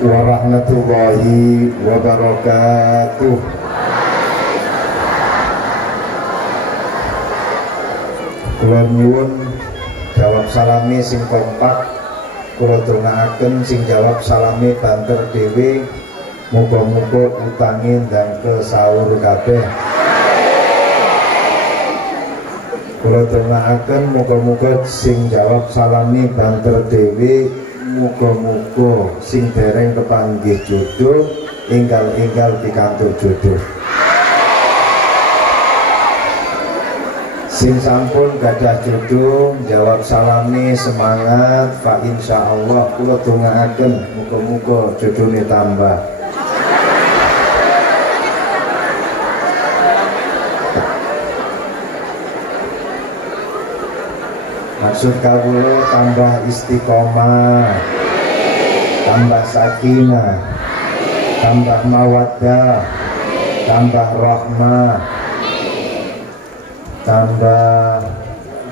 warahmatullahi wabarakatuh. Kula nyuwun jawab salami sing kompak, kula dongaaken sing jawab salami banter dhewe, muga-muga utangi ndang kesawur kabeh. Kula dongaaken muga-muga sing jawab salami banter dhewe, muga-muga sing dereng kepanggih jodoh enggal-enggal pikantuk jodoh. Sing sampun gadah jodoh jawab salami semangat, fa insyaallah kula dongaaken muga-muga jodohne tambah. Maksud kawula tambah istiqomah, tambah sakinah, tambah mawaddah, tambah rahmah,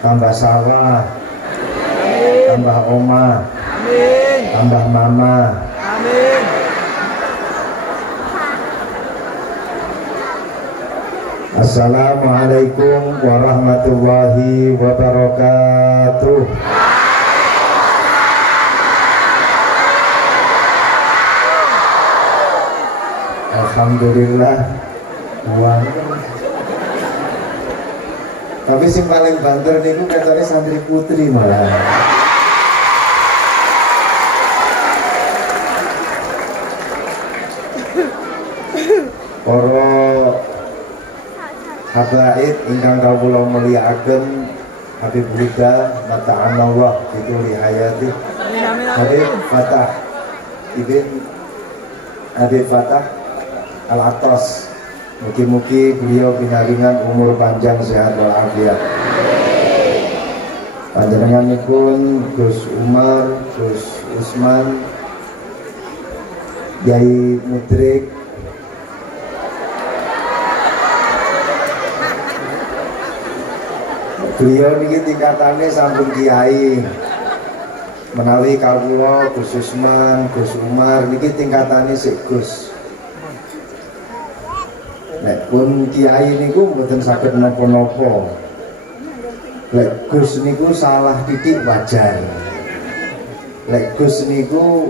tambah sawah, tambah omah, tambah mama. Assalamualaikum warahmatullahi wabarakatuh. Alhamdulillah. Wah. Tapi sing paling banter niku katanya santri putri malah. Para habaib ingkang kawula mulyakaken, Habib Huda mata'anallah fituli hayati, Habib Fatah ibn Habib Fatah Al-Attas, mugi-mugi beliau pinaringan umur panjang sehat walafiat. Panjenenganipun Gus Umar, Gus Usman, Yai Mudrik, beliau niki tingkatane sampun kiai. Menawi kawula Gus Usman, Gus Umar niki tingkatane sik Gus. Nek pun kiai niku mboten saged napa-napa. Lek Gus niku salah titik wajar. Lek Gus niku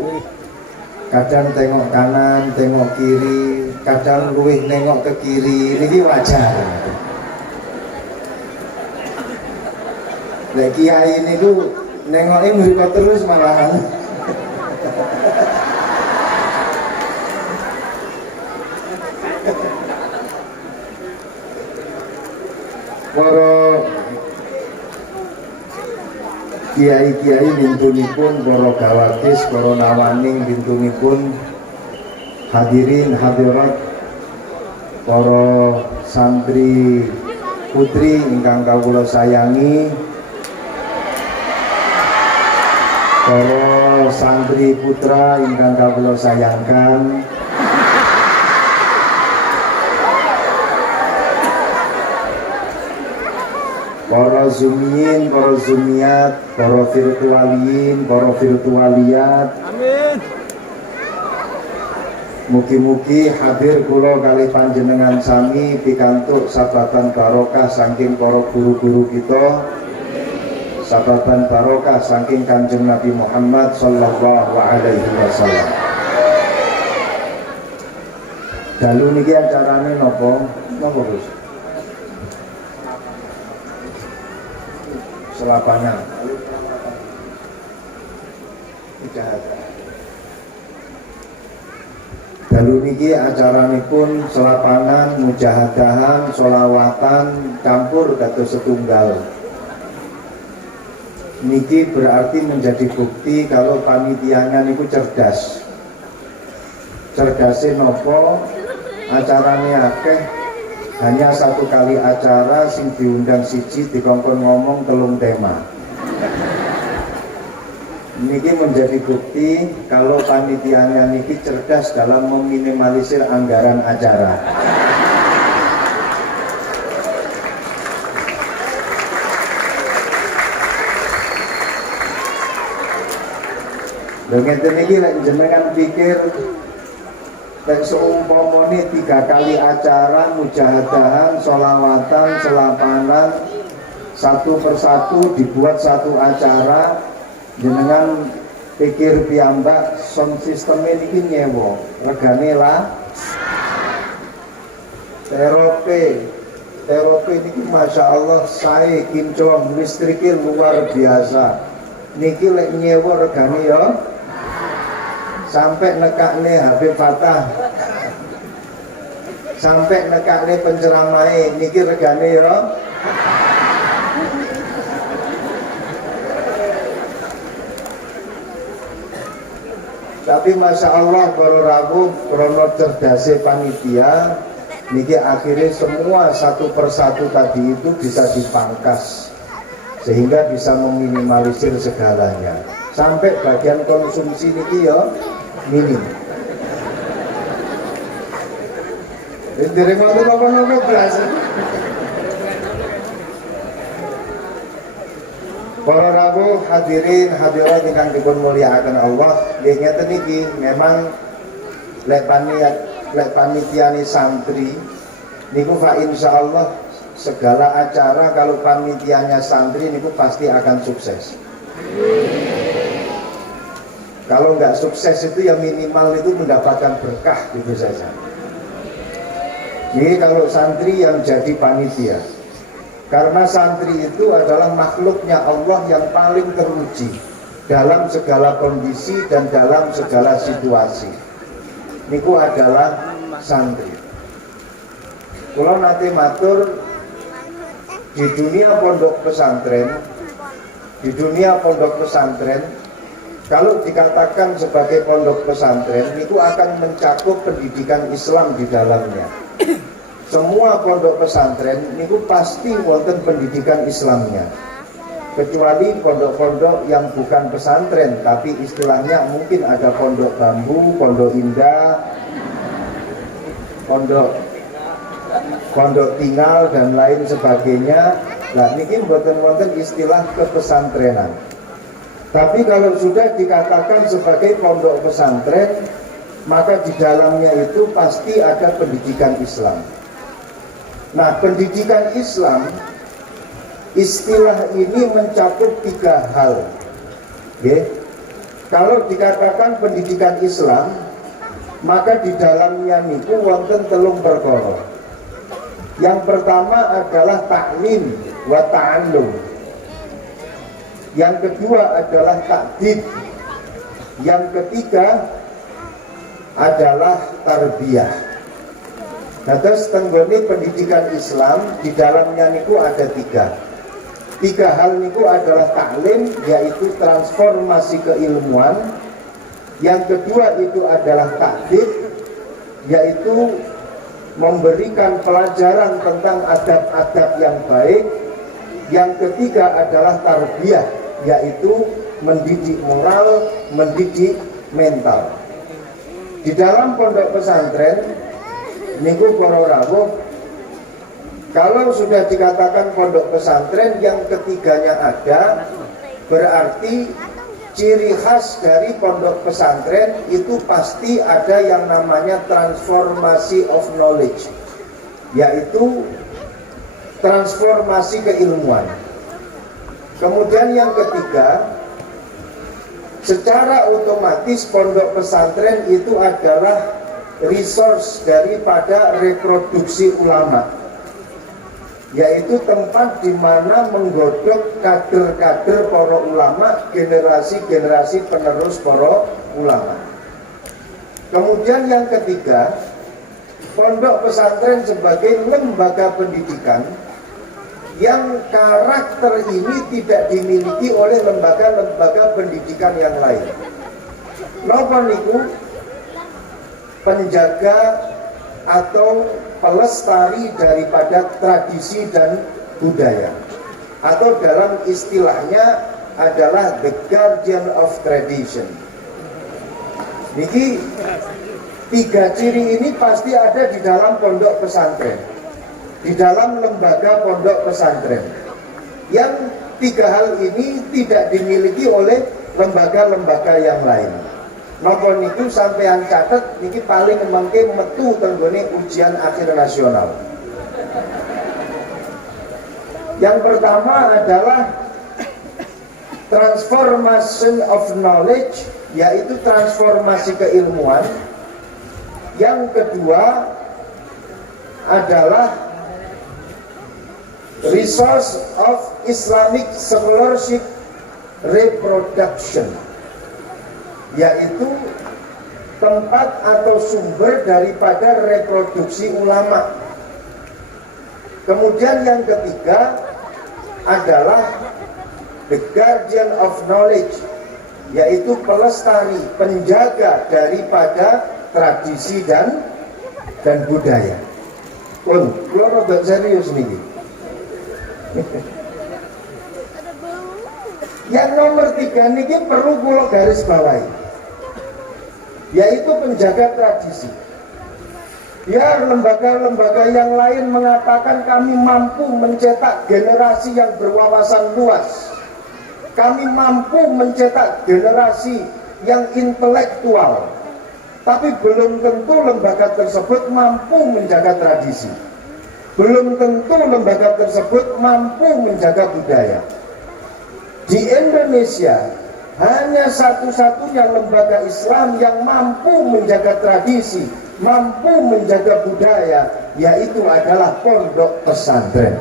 kadang tengok kanan, tengok kiri, kadang luwih nengok ke kiri, niki wajar. Lek kiai niku nengoke mriko terus malahan. Para kiai-kiai bintunipun, para gawatis, para nawaning bintunipun, hadirin hadirat, para santri putri ingkang kawula sayangi, para santri putra ingkang kawula sayangkan, para zumiyin, para zumiyat, para virtualiyin, para virtualiyat. Amin. Mugi-mugi hadir kula kali panjenengan sami pikantuk sabatan barokah saking para guru-guru kita, sabatan barokah saking Kanjeng Nabi Muhammad sallallahu alaihi wasallam. Dalu niki acarane napa? Napa, Gus? Selapanan. Dalu niki acaranipun selapanan, mujahadahan, sholawatan campur dados setunggal. Niki berarti menjadi bukti kalau panitianya niku cerdas. Cerdasnya nopo, acarane akeh, hanya satu kali acara sing diundang siji dikongkon ngomong telung tema. Niki menjadi bukti kalau panitianya niki cerdas dalam meminimalisir anggaran acara. Lho ngeten iki lek jenengan pikir lek seumpamane 3 kali acara mujahadahan, sholawatan, selapanan satu persatu dibuat satu acara, jenengan pikir piyambak sound system ini nyewa regane lah terope ini masya Allah saya kinclong listriknya luar biasa niki lek nyewa regane ya sampai nekakne Habib Fatah sampai nekakne penceramai niki regane ya tapi masya Allah para rawuh krono cerdase panitia niki akhirnya semua satu persatu tadi itu bisa dipangkas sehingga bisa meminimalisir segalanya sampai bagian konsumsi niki ya minim. Dari waktu apa-apa berhasil. Para rawuh hadirin hadirat ingkang dipun mulyakaken Allah, nggih ngeten iki memang lek panitiane santri niku fa insyaallah segala acara kalau panitianya santri niku pasti akan sukses. Kalau nggak sukses itu ya minimal itu mendapatkan berkah gitu saja. Jadi kalau santri yang jadi panitia, karena santri itu adalah makhluknya Allah yang paling teruji dalam segala kondisi dan dalam segala situasi. Niku adalah santri. Kalau nanti matur di dunia pondok pesantren, kalau dikatakan sebagai pondok pesantren, itu akan mencakup pendidikan Islam di dalamnya. Semua pondok pesantren itu pasti wonten pendidikan Islamnya. Kecuali pondok-pondok yang bukan pesantren, tapi istilahnya mungkin ada pondok bambu, pondok indah, pondok tinggal dan lain sebagainya. Nah, ini mboten wonten istilah kepesantrenan. Tapi kalau sudah dikatakan sebagai pondok pesantren, maka di dalamnya itu pasti ada pendidikan Islam. Nah, pendidikan Islam, istilah ini mencakup 3 hal. Okay? Kalau dikatakan pendidikan Islam, maka di dalamnya niku wonten 3 perkara. Yang pertama adalah ta'lim wa ta'allum. Yang kedua adalah takdib. Yang ketiga adalah tarbiyah. Nah, terus tenggone pendidikan Islam di dalamnya niku ada 3 hal niku adalah taklim, yaitu transformasi keilmuan. Yang kedua itu adalah takdib, yaitu memberikan pelajaran tentang adab-adab yang baik. Yang ketiga adalah tarbiyah, yaitu mendidik moral, mendidik mental. Di dalam pondok pesantren niku para rawuh, kalau sudah dikatakan pondok pesantren yang ketiganya ada, berarti ciri khas dari pondok pesantren itu pasti ada yang namanya transformasi of knowledge, yaitu transformasi keilmuan. Kemudian yang ketiga, secara otomatis pondok pesantren itu adalah resource daripada reproduksi ulama, yaitu tempat di mana menggodok kader-kader para ulama, generasi-generasi penerus para ulama. Kemudian yang ketiga, pondok pesantren sebagai lembaga pendidikan yang karakter ini tidak dimiliki oleh lembaga-lembaga pendidikan yang lain. Napa niku? Penjaga atau pelestari daripada tradisi dan budaya, atau dalam istilahnya adalah the guardian of tradition. Niki 3 ciri ini pasti ada di dalam pondok pesantren, di dalam lembaga pondok pesantren. Yang 3 hal ini tidak dimiliki oleh lembaga-lembaga yang lain. Napa niku sampean catet niki paling mengke metu tenggone ujian akhir nasional. Yang pertama adalah transformation of knowledge, yaitu transformasi keilmuan. Yang kedua adalah resource of Islamic scholarship reproduction, yaitu tempat atau sumber daripada reproduksi ulama. Kemudian yang ketiga adalah the guardian of knowledge, yaitu pelestari, penjaga daripada tradisi dan budaya. Pun, kalau rada serius nih. Yang nomor 3 niki perlu kula garis bawahi, yaitu penjaga tradisi. Biar lembaga-lembaga yang lain mengatakan kami mampu mencetak generasi yang berwawasan luas, kami mampu mencetak generasi yang intelektual, tapi belum tentu lembaga tersebut mampu menjaga tradisi, belum tentu lembaga tersebut mampu menjaga budaya. Di Indonesia hanya satu-satunya lembaga Islam yang mampu menjaga tradisi, mampu menjaga budaya, yaitu adalah pondok pesantren.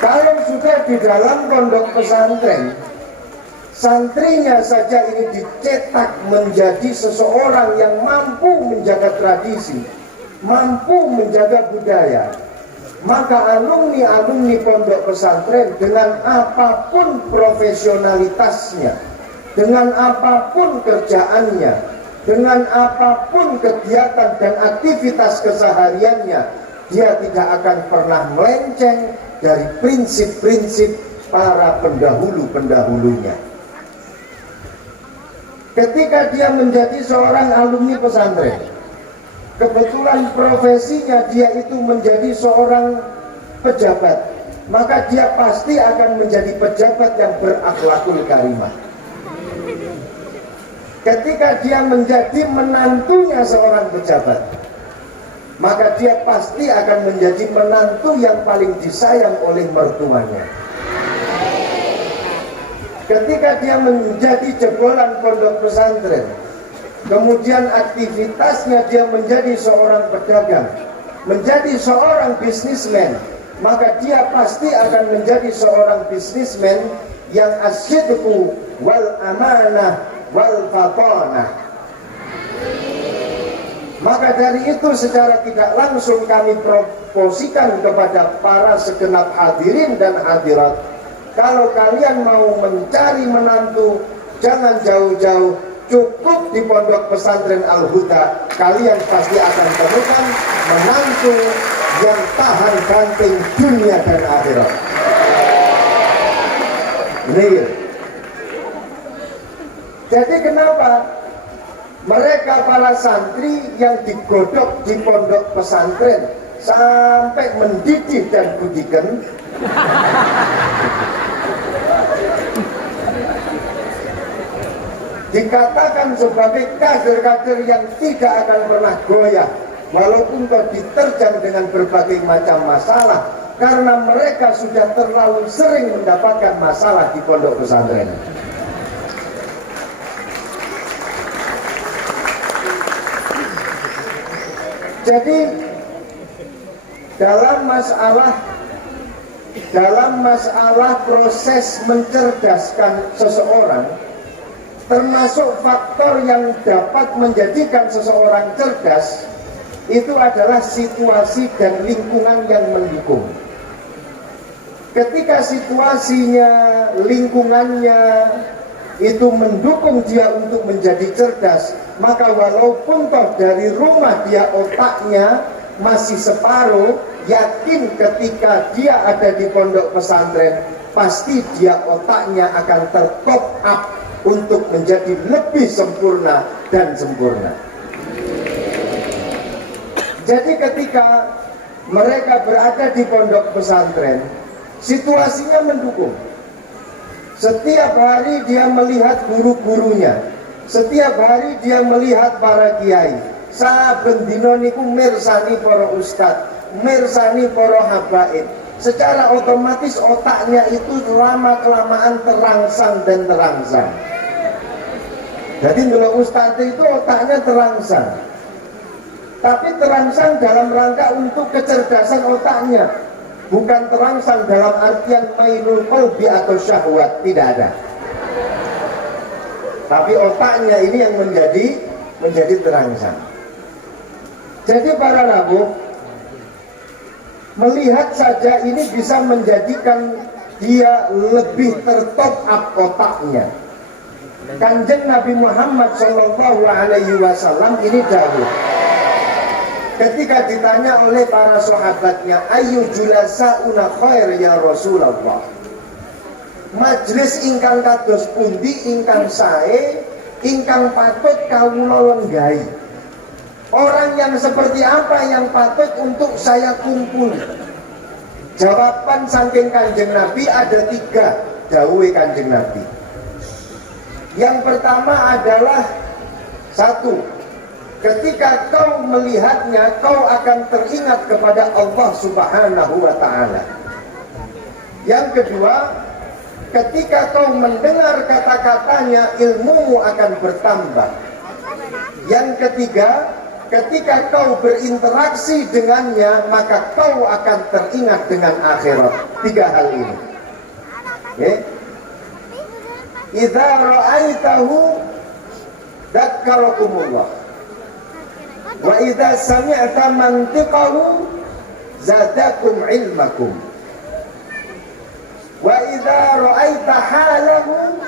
Kalau sudah di dalam pondok pesantren, santrinya saja ini dicetak menjadi seseorang yang mampu menjaga tradisi, mampu menjaga budaya, maka alumni-alumni pondok pesantren dengan apapun profesionalitasnya, dengan apapun kerjaannya, dengan apapun kegiatan dan aktivitas kesehariannya, dia tidak akan pernah melenceng dari prinsip-prinsip para pendahulu-pendahulunya. Ketika dia menjadi seorang alumni pesantren, kebetulan profesinya dia itu menjadi seorang pejabat, maka dia pasti akan menjadi pejabat yang berakhlakul karimah. Ketika dia menjadi menantunya seorang pejabat, maka dia pasti akan menjadi menantu yang paling disayang oleh mertuanya. Ketika dia menjadi jebolan pondok pesantren, kemudian aktivitasnya dia menjadi seorang pedagang, menjadi seorang bisnismen, maka dia pasti akan menjadi seorang bisnismen yang asyidku wal amanah wal fatonah. Maka dari itu secara tidak langsung kami proposikan kepada para segenap hadirin dan hadirat, kalau kalian mau mencari menantu, jangan jauh-jauh, cukup di pondok pesantren Al-Huda, kalian pasti akan temukan menantu yang tahan banting dunia dan akhirat. Ini. Jadi kenapa mereka para santri yang digodok di pondok pesantren sampai mendidih dan budikan, dikatakan sebagai kader-kader yang tidak akan pernah goyah walaupun kau diterjang dengan berbagai macam masalah, karena mereka sudah terlalu sering mendapatkan masalah di pondok pesantren. Jadi dalam masalah proses mencerdaskan seseorang, termasuk faktor yang dapat menjadikan seseorang cerdas, itu adalah situasi dan lingkungan yang mendukung. Ketika situasinya, lingkungannya itu mendukung dia untuk menjadi cerdas, maka walaupun toh dari rumah dia otaknya masih separuh, yakin ketika dia ada di pondok pesantren, pasti dia otaknya akan tertop up untuk menjadi lebih sempurna dan sempurna. Jadi ketika mereka berada di pondok pesantren, situasinya mendukung. Setiap hari dia melihat guru-gurunya, setiap hari dia melihat para kiai. Saben dina niku mirsani para ustadz, mirsani para habaib. Secara otomatis otaknya itu lama-kelamaan terangsang dan terangsang. Jadi kalau ustadz itu otaknya terangsang, tapi terangsang dalam rangka untuk kecerdasan otaknya, bukan terangsang dalam artian mainul qalbi atau syahwat, tidak ada. Tapi otaknya ini yang menjadi terangsang. Jadi para nabu melihat saja ini bisa menjadikan dia lebih tertop up otaknya. Kanjeng Nabi Muhammad SAW ini dahulu ketika ditanya oleh para sahabatnya, ayu julasauna khair ya Rasulullah, majlis ingkang kados pundi ingkang sae ingkang patut kawula lenggahi, orang yang seperti apa yang patut untuk saya kumpul? Jawaban saking Kanjeng Nabi ada 3 dawuhe Kanjeng Nabi. Yang pertama adalah 1, ketika kau melihatnya, kau akan teringat kepada Allah Subhanahu wa Ta'ala. Yang kedua, ketika kau mendengar kata-katanya, ilmumu akan bertambah. Yang ketiga, ketika kau berinteraksi dengannya, maka kau akan teringat dengan akhirat. 3 hal ini. Okay? Idza ra'aitahu dzakarakumullah. Wa idza sami'ta mantiqahu zadakum ilmakum. Wa idza ra'aita halahu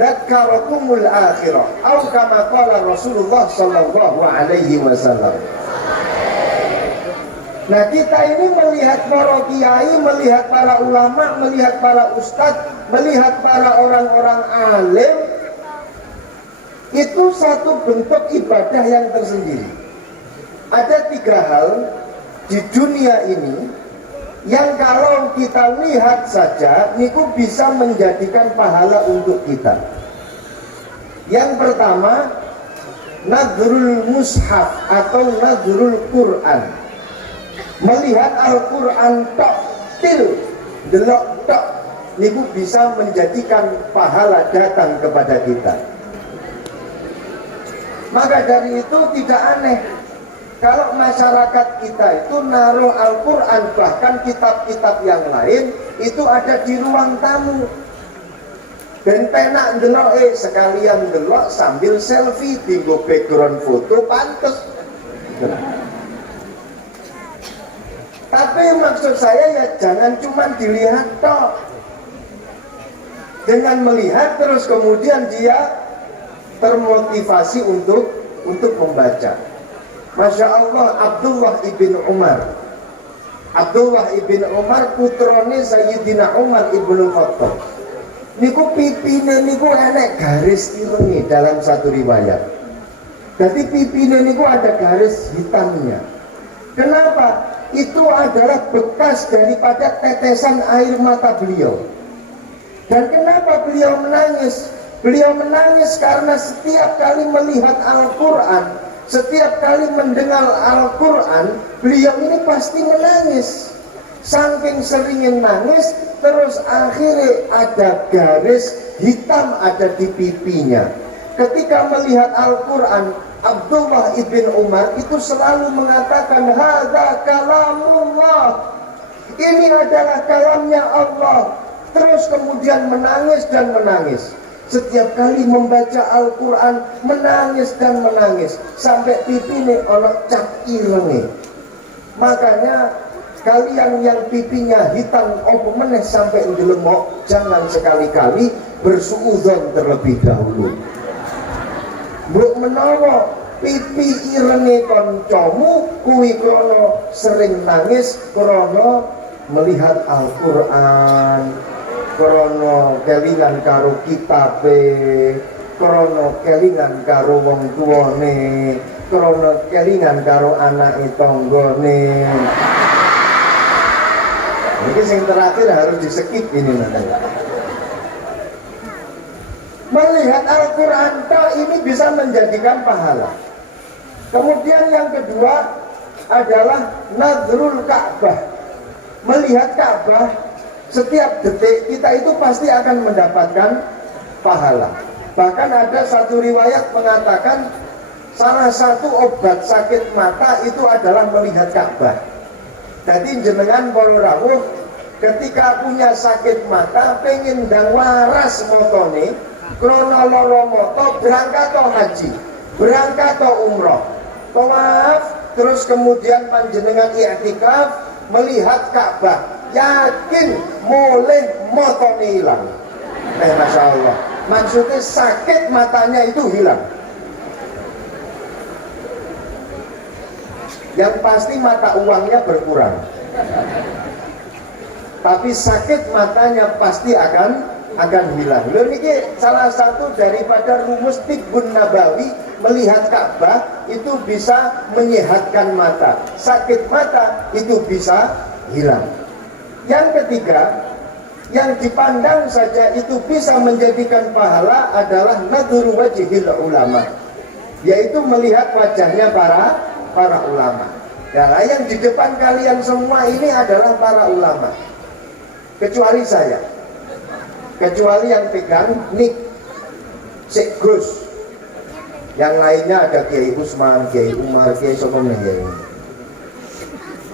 dzakarakumul akhirah. Atau kama qala Rasulullah sallallahu alaihi wasallam. Nah, kita ini melihat para kiai, melihat para ulama, melihat para ustadz, melihat para orang-orang alim, itu satu bentuk ibadah yang tersendiri. Ada 3 hal di dunia ini yang kalau kita lihat saja niku bisa menjadikan pahala untuk kita. Yang pertama, nadrul mushaf atau nadrul Quran. Melihat Al-Quran tok til delok tok niku bisa menjadikan pahala datang kepada kita. Maka dari itu tidak aneh kalau masyarakat kita itu naruh Al-Quran, bahkan kitab-kitab yang lain itu ada di ruang tamu. Dan penak delok sekalian delok sambil selfie, tinggo background foto pantes. Tapi maksud saya ya jangan cuma dilihat toh. Dengan melihat terus kemudian dia termotivasi untuk membaca. Masya Allah, Abdullah ibn Umar. Abdullah ibn Umar putrane Sayyidina Umar ibn Khattab. Niku pipine niku enek garis irenge dalam satu riwayat. Jadi pipine niku ada garis hitamnya. Kenapa? Itu adalah bekas daripada tetesan air mata beliau. Dan kenapa beliau menangis? Beliau menangis karena setiap kali melihat Al-Quran, setiap kali mendengar Al-Quran, beliau ini pasti menangis. Saking seringnya nangis, terus akhirnya ada garis hitam ada di pipinya. Ketika melihat Al-Quran, Abdullah ibn Umar itu selalu mengatakan, hadza kalamullah, ini adalah kalamnya Allah. Terus kemudian menangis dan menangis. Setiap kali membaca Al-Quran menangis dan menangis sampai pipine ono cap irenge. Makanya kalian yang pipinya hitam opo meneh sampai ndelemok, jangan sekali-kali bersuudzon terlebih dahulu. Mbok menawa pipi irenge kancamu kuwi krana sering nangis, krana melihat Al-Quran, krana kelingan karo kitabe, krana kelingan karo wong tuane, krana kelingan karo anake tanggane. yang terakhir harus di-skip ini nanti. Melihat Al-Quran ini bisa menjadikan pahala. Kemudian yang kedua adalah nadrul Ka'bah. Melihat Ka'bah setiap detik kita itu pasti akan mendapatkan pahala. Bahkan ada satu riwayat mengatakan salah satu obat sakit mata itu adalah melihat Ka'bah. Jadi jenengan para rawuh ketika punya sakit mata pengen ndang waras motone krana lara mata berangkat to haji, berangkat to umroh, tawaf, terus kemudian panjenengan i'tikaf melihat Ka'bah, yakin mulai motone hilang. Masya Allah, maksudnya sakit matanya itu hilang. Yang pasti mata uangnya berkurang, tapi sakit matanya pasti akan hilang. Ini salah satu daripada rumus tibbun nabawi, melihat Ka'bah itu bisa menyehatkan mata, sakit mata itu bisa hilang. Yang ketiga, yang dipandang saja itu bisa menjadikan pahala adalah nadhuru wajhil ulama, yaitu melihat wajahnya para ulama. Nah, yang di depan kalian semua ini adalah para ulama, kecuali saya, kecuali yang pegang nik Syekh Gus. Yang lainnya ada Kiai Usman, Kiai Umar, Kiai Sokom,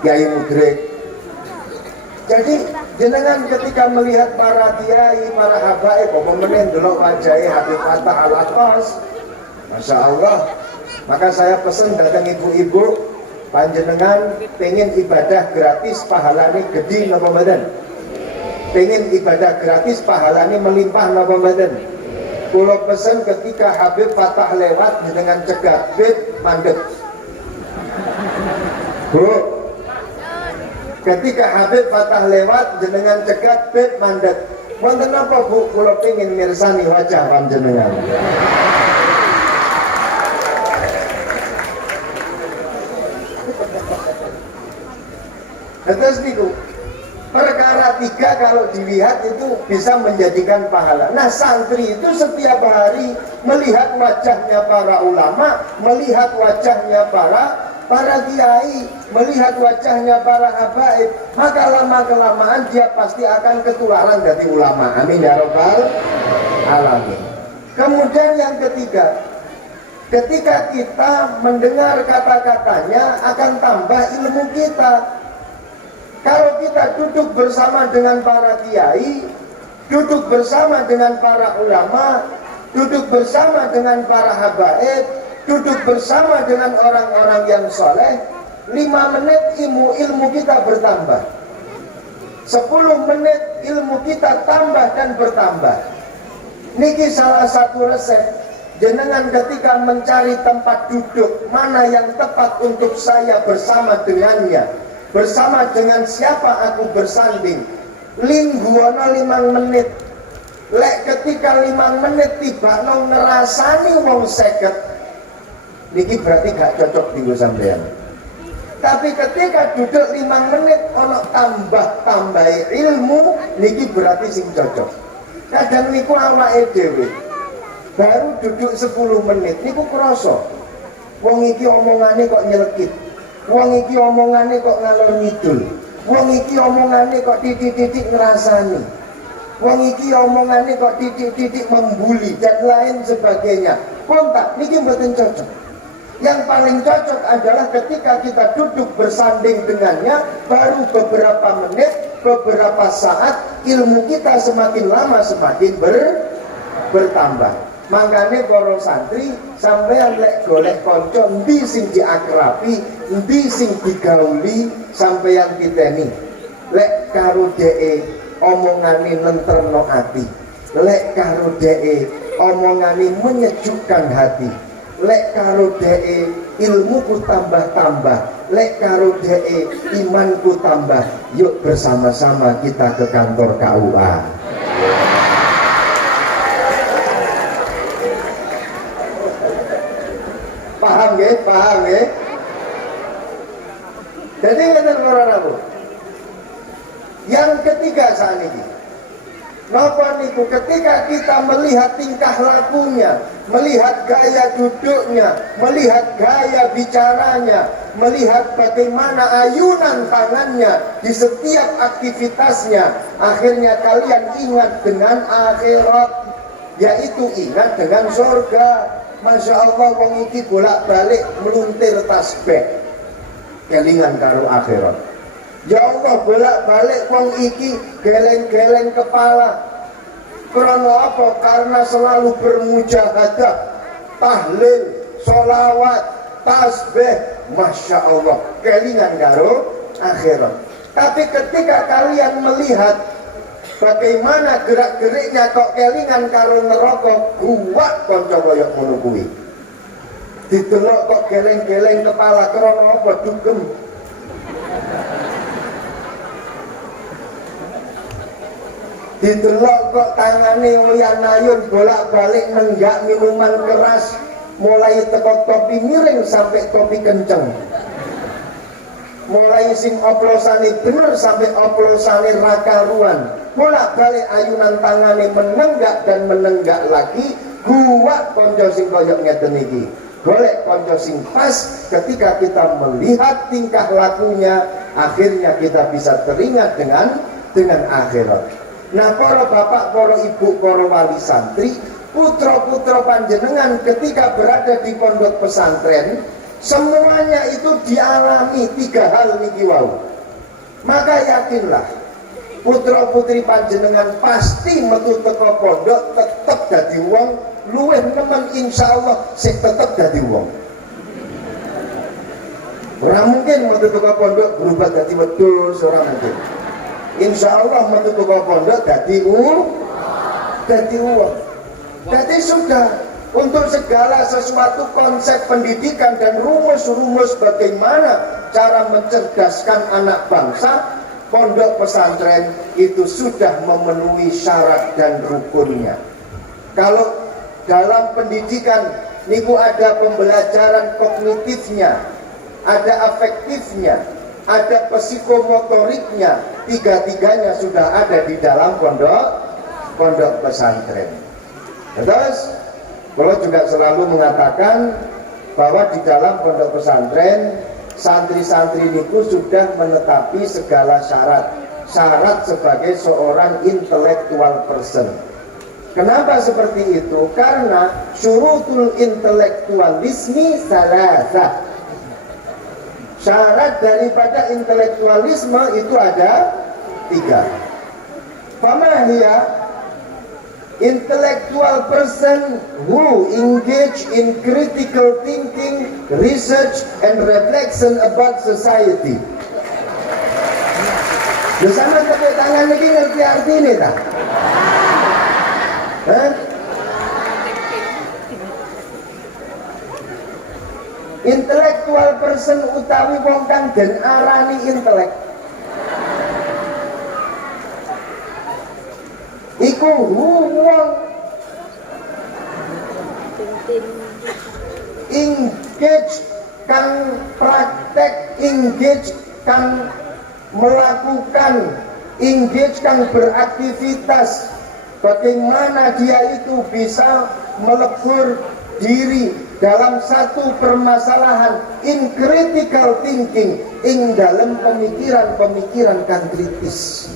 Kiai Mudrik. Jadi jenengan ketika melihat para kiai, para habaib, pemenang delok wajahnya Habib Fattah Al-Atas, Masya Allah. Maka saya pesan datang ibu-ibu, panjenengan pengen ibadah gratis, pahalanya gede napa mboten? Pengen ibadah gratis, pahalanya melimpah napa mboten? Kula pesen ketika Habib Fattah lewat dengan cegat, Bib mandek. Bu, ketika Habib Fattah lewat dengan cegat, Bib mandek. Wonten napa Bu? Kula pengen mirsani wajah panjenengan. Terus niku perkara tiga kalau dilihat itu bisa menjadikan pahala. Nah, santri itu setiap hari melihat wajahnya para ulama, melihat wajahnya para kiai, melihat wajahnya para habaib, maka lama-kelamaan dia pasti akan ketularan dari ulama. Amin ya rabbal alamin. Kemudian yang ketiga, ketika kita mendengar kata-katanya akan tambah ilmu kita. Kalau kita duduk bersama dengan para kiai, duduk bersama dengan para ulama, duduk bersama dengan para habaib, duduk bersama dengan orang-orang yang soleh, 5 menit ilmu kita bertambah, 10 menit ilmu kita tambah dan bertambah. Niki salah satu resep. Jenengan ketika mencari tempat duduk mana yang tepat untuk saya bersama dengannya, bersama dengan siapa aku bersanding, lingguana 5 menit. Lek ketika 5 menit tiba nong ngerasani wong 50, niki berarti gak cocok tinggal sampean. Tapi ketika duduk 5 menit ono tambah ilmu, niki berarti sing cocok. Kadang niku awake dhewe baru duduk 10 menit niku krasa wong iki omongane kok nyelekit, wong iki omongane kok ngalor ngidul, wong iki omongane kok titik-titik ngerasani, wong iki omongane kok titik-titik membuli dan lain sebagainya. Kontak niki mboten cocok. Yang paling cocok adalah ketika kita duduk bersanding dengannya, baru beberapa menit, beberapa saat, ilmu kita semakin lama semakin bertambah. Makanya para santri sampeyan lek golek kanca endi sing diakrabi, endi sing digauli, sampeyan titeni. Lek karo dheke omongane nentremno ati, lek karo dheke omongane menyejukkan hati, lek karo dheke ilmuku tambah-tambah, lek karo dheke imanku tambah. Yuk bersama-sama kita ke kantor KUA. Paham ya? Paham ya? Jadi ngeten para rabu. Yang itu ketika kita melihat tingkah lakunya, melihat gaya duduknya, melihat gaya bicaranya, melihat bagaimana ayunan tangannya di setiap aktivitasnya, akhirnya kalian ingat dengan akhirat, yaitu ingat dengan surga. Masya Allah, wong iki bolak-balik meluntir tasbih, kelingan karo akhirat. Ya Allah, bolak-balik wong iki geleng-geleng kepala. Karena apa? Karena selalu bermujahadah, tahlil, sholawat, tasbih. Masya Allah, kelingan karo akhirat. Tapi ketika kalian melihat bagaimana gerak-geriknya kok kelingan karo neraka, kuat kanca kaya ngono kuwi. Didelok kok geleng-geleng kepala, karena apa? Dugem. Didelok kok tangane oyan-ayun bolak-balik nenggak minuman keras, mulai teko topi miring sampai topi kenceng, mulai sing oplosane bener sampai oplosane rakaruan, bolak-balik ayunan tangane menenggak dan menenggak lagi. Kuat konco sing koyok ngeten iki, golek konco sing pas. Ketika kita melihat tingkah lakunya, akhirnya kita bisa teringat dengan akhirat. Nah, para bapak, para ibu, para wali santri, putra-putra panjenengan ketika berada di pondok pesantren, semuanya itu dialami tiga hal niki wau. Maka yakinlah, putra putri panjenengan pasti metu teko pondok tetep dadi wong, luwih nemen insyaallah sing tetep dadi wong. Ora mungkin metu teko pondok berubah dadi wedhus, ora mungkin. Insya Allah metu teko pondok dadi uang. Jadi sudah, untuk segala sesuatu konsep pendidikan dan rumus-rumus bagaimana cara mencerdaskan anak bangsa, pondok pesantren itu sudah memenuhi syarat dan rukunnya. Kalau dalam pendidikan niku ada pembelajaran kognitifnya, ada afektifnya, ada psikomotoriknya, tiga-tiganya sudah ada di dalam pondok pesantren. Terus, kalau juga selalu mengatakan bahwa di dalam pondok pesantren, santri-santri niku sudah menetapi segala syarat sebagai seorang intellectual person. Kenapa seperti itu? Karena syurutul intelektualismi salasa. Syarat daripada intelektualisme itu ada tiga. Famahia, intellectual person who engage in critical thinking, research and reflection about society. Bersama tepuk tangan ini ngerti artinya tak? Intellectual person utawi wong kang den arani intelek iku wong engage kang praktek, engage kang melakukan, engage kang beraktivitas. Bagaimana dia itu bisa melebur diri dalam satu permasalahan, in critical thinking, ing dalam pemikiran-pemikiran kang kritis.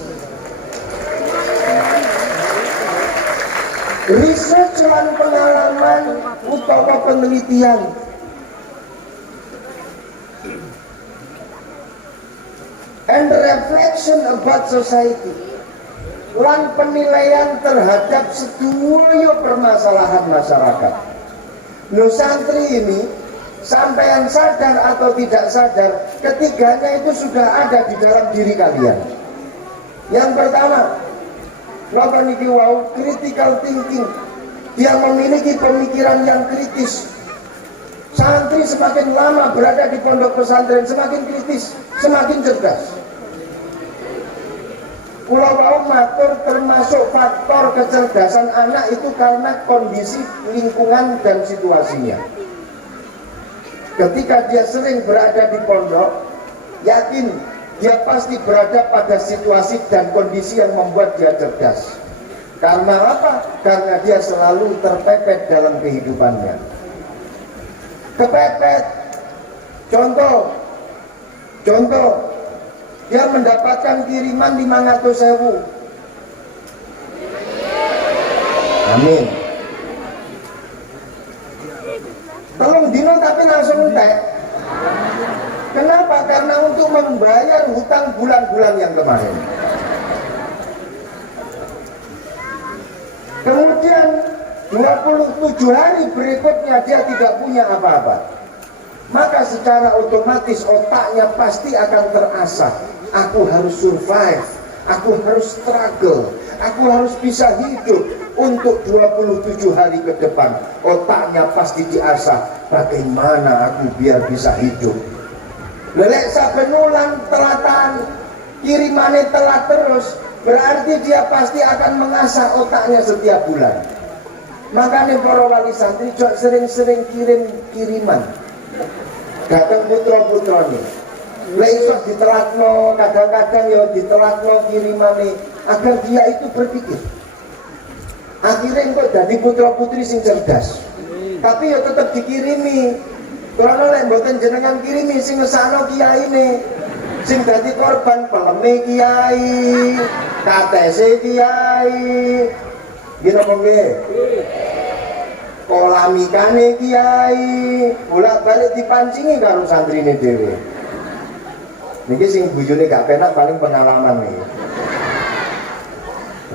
Research lan pengalaman utawa penelitian. And reflection about society. Lan penilaian terhadap sedunia permasalahan masyarakat. Loh, santri ini sampean sadar atau tidak sadar, ketiganya itu sudah ada di dalam diri kalian. Yang pertama, nonton niki wau, critical thinking. Dia memiliki pemikiran yang kritis. Santri semakin lama berada di pondok pesantren semakin kritis, semakin cerdas. Pulau wau matur termasuk faktor kecerdasan anak itu karena kondisi lingkungan dan situasinya. Ketika dia sering berada di pondok, yakin dia pasti berada pada situasi dan kondisi yang membuat dia cerdas. Karena apa? Karena dia selalu terpepet dalam kehidupannya. Kepepet. Contoh, dia mendapatkan kiriman 500.000. Amin. Tolong dino tapi langsung entek. Kenapa? Karena untuk membayar hutang bulan-bulan yang kemarin. Kemudian 27 hari berikutnya dia tidak punya apa-apa. Maka secara otomatis otaknya pasti akan terasah. Aku harus survive, aku harus struggle, aku harus bisa hidup untuk 27 hari ke depan. Otaknya pasti diasah, bagaimana aku biar bisa hidup. Lelek saben wulan telatan, kirimane telat terus, berarti dia pasti akan mengasah otaknya setiap bulan. Makanya para wali santri sering-sering kiriman datang putra-putra nih. Lek iso ditelatno, kadang-kadang ya ditelatno kirimane agar dia itu berpikir. Akhirnya kok jadi putra-putri sing cerdas. Tapi ya tetap dikirimi. Karena lek mboten jenengan kirimi sing ngesakno kiyaine. Sing dadi korban peleme kiai, katese kiai. Gino nggih. Kolamikane kiai, bolak-balik dipancingi karo santrine dhewe. Niki sing bujune gak penak paling pengalaman nih.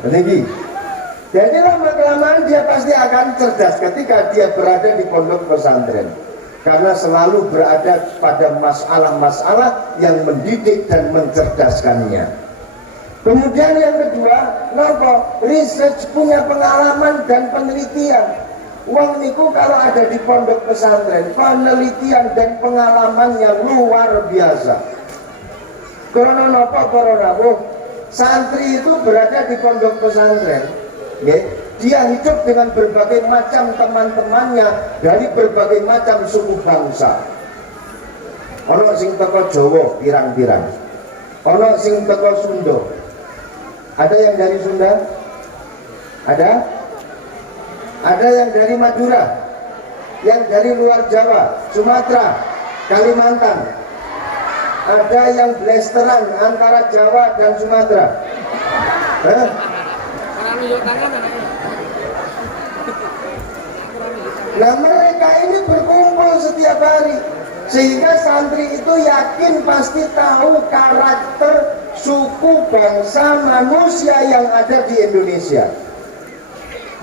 Niki. Jadi lama-kelamaan dia pasti akan cerdas ketika dia berada di pondok pesantren. Karena selalu berada pada masalah-masalah yang mendidik dan mencerdaskannya. Kemudian yang kedua, research, punya pengalaman dan penelitian. Uang niku kalau ada di pondok pesantren, penelitian dan pengalaman yang luar biasa. Karena napa para rawuh, santri itu berada di pondok pesantren, dia hidup dengan berbagai macam teman-temannya dari berbagai macam suku bangsa. Ono sing teko Jawa pirang-pirang, ono sing teko Sunda. Ada yang dari Sunda? Ada yang dari Madura, yang dari luar Jawa, Sumatera, Kalimantan. Ada yang blasteran antara Jawa dan Sumatera. Nah mereka ini berkumpul setiap hari, sehingga santri itu yakin pasti tahu karakter suku, bangsa, manusia yang ada di Indonesia.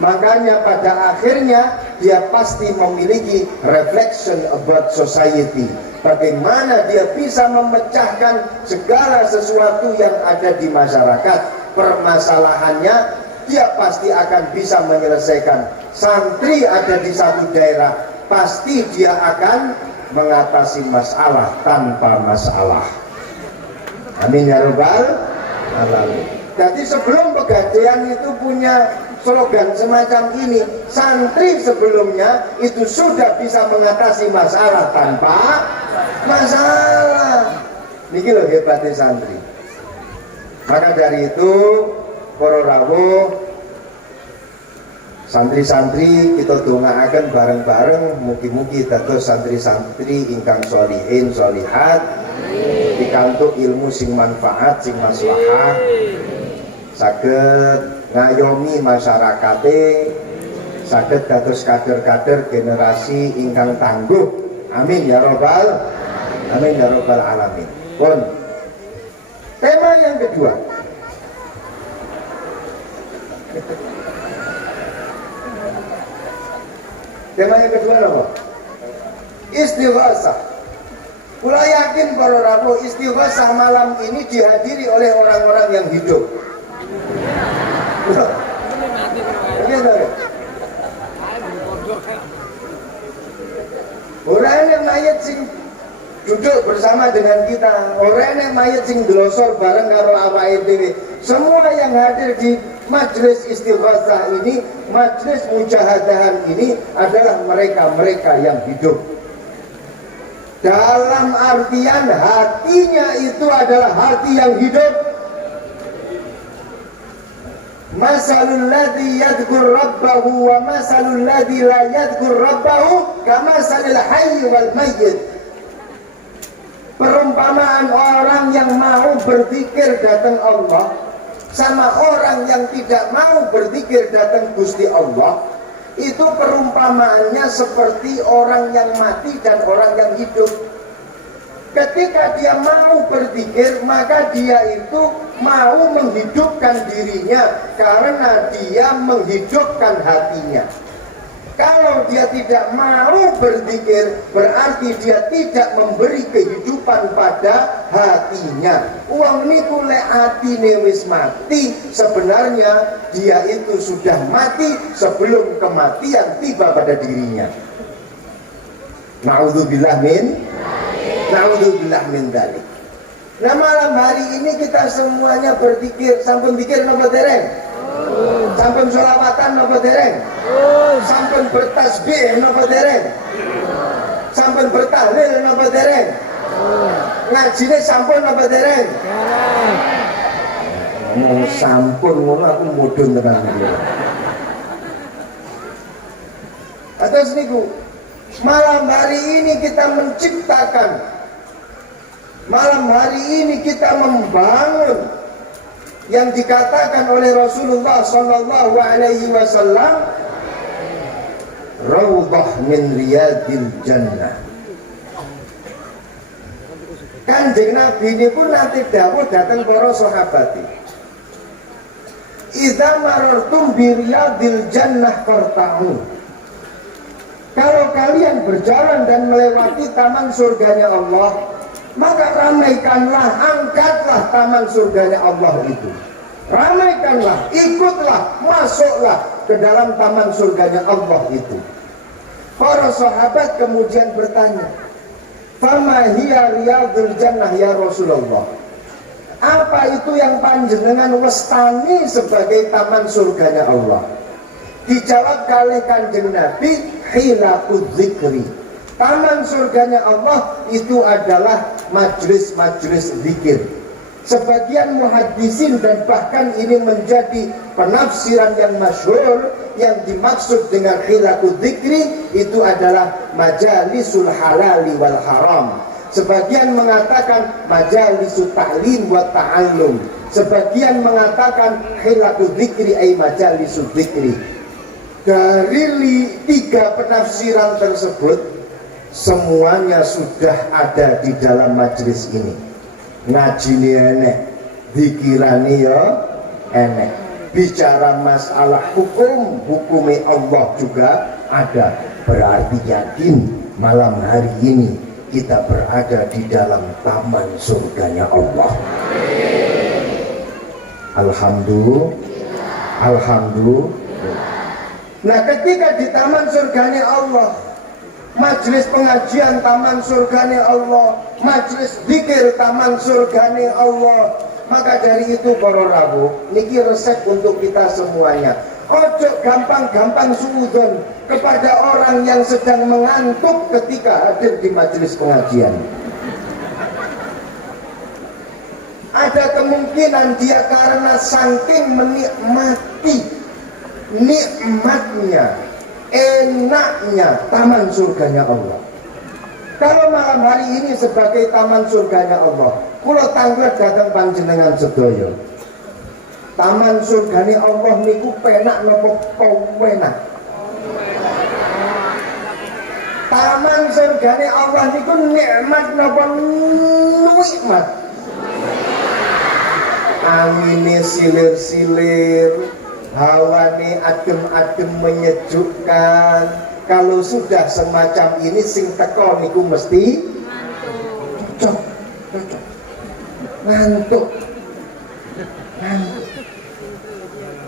Makanya pada akhirnya dia pasti memiliki reflection about society. Bagaimana dia bisa memecahkan segala sesuatu yang ada di masyarakat. Permasalahannya dia pasti akan bisa menyelesaikan. Santri ada di satu daerah, pasti dia akan mengatasi masalah tanpa masalah. Amin ya rabbal alamin. Jadi sebelum Pegadaian itu punya slogan semacam ini, santri sebelumnya itu sudah bisa mengatasi masalah tanpa masalah. Niki loh hebatnya santri. Maka dari itu para rawuh, santri-santri kita dongaaken bareng-bareng mugi-mugi dados santri-santri ingkang sholihin sholihat, pikantuk ilmu sing manfaat sing maslahah, saged ngayomi masyarakate, saged dados kader-kader generasi ingkang tangguh. Amin ya robbal alamin. Pun tema yang kedua, apa? Istighosah. Kula yakin para rawuh, istighosah malam ini dihadiri oleh orang-orang yang hidup. Orang yang mayat sing duduk bersama dengan kita, orang yang mayat sing glosor bareng karo awake dhewe. Semua yang hadir di majelis istighosah ini, majelis mujahadahan ini adalah mereka-mereka yang hidup. Dalam artian hatinya itu adalah hati yang hidup. masalul ladzi yadhkur rabbahu wa masalul ladzi la yadhkur rabbahu kamasalil hayy wal mayyit. Perumpamaan orang yang mau berzikir datang Allah sama orang yang tidak mau berzikir datang Gusti Allah, itu perumpamaannya seperti orang yang mati dan orang yang hidup. Ketika dia mau berzikir, maka dia itu mau menghidupkan dirinya karena dia menghidupkan hatinya. Kalau dia tidak mau berzikir, berarti dia tidak memberi kehidupan pada hatinya. Uang niku lek atine wis mati, sebenarnya dia itu sudah mati sebelum kematian tiba pada dirinya. Na'udzubillah min dzalik. Nah, malam hari ini kita semuanya berzikir, sampun zikir napa dereng? Sampun sholawatan napa dereng? Sampun bertasbih napa dereng? Sampun bertahlil napa dereng? Ngajine sampun napa dereng? Sampun ngono aku mudhun tenan iki. Atas niku malam hari ini kita menciptakan, malam hari ini kita membangun yang dikatakan oleh Rasulullah Sallallahu Alaihi Wasallam, Raudhah min riyadil jannah. Kanjeng Nabi ini pun nanti dawuh datang para sahabat, idza marartum bi riyadil jannah farta'u. Kalau kalian berjalan dan melewati taman surganya Allah, maka ramaikanlah, angkatlah taman surganya Allah itu. Ramaikanlah, ikutlah, masuklah ke dalam taman surganya Allah itu. Para sahabat kemudian bertanya, fama hiya riyadul jannah ya Rasulullah? Apa itu yang panjenengan wastani sebagai taman surganya Allah? Dijawab oleh Kanjeng Nabi, hilaqud dzikri. Taman surganya Allah itu adalah majlis-majlis zikir. Sebagian muhaddisin dan bahkan ini menjadi penafsiran yang masyhur, yang dimaksud dengan hilaqud dzikri itu adalah majalisul halali wal haram. Sebagian mengatakan majalisul ta'lim wa ta'allum. Sebagian mengatakan hilaqud dzikri ay majalisul dzikri. Dari tiga penafsiran tersebut, semuanya sudah ada di dalam majelis ini. Ngaji ini enek, dikirani ya enek. Bicara masalah hukum, hukumnya Allah juga ada. Berarti yakin malam hari ini kita berada di dalam taman surganya Allah. Alhamdulillah. Nah, ketika di taman surganya Allah, majelis pengajian taman surganya Allah, majelis zikir taman surganya Allah, maka dari itu para rawuh, niki resep untuk kita semuanya. Ojo gampang-gampang suudzon kepada orang yang sedang mengantuk ketika hadir di majelis pengajian. Ada kemungkinan dia karena saking menikmati nikmatnya, enaknya taman surganya Allah. Kalau malam hari ini sebagai taman surganya Allah, kula tanglet datang panjenengan sedaya. Taman surganya Allah niku penak napa penak? Taman surganya Allah niku nikmat napa nikmat? Angine silir-silir, hawanya adem-adem menyejukkan. Kalau sudah semacam ini sing teko niku mesti cocok. Ngantuk.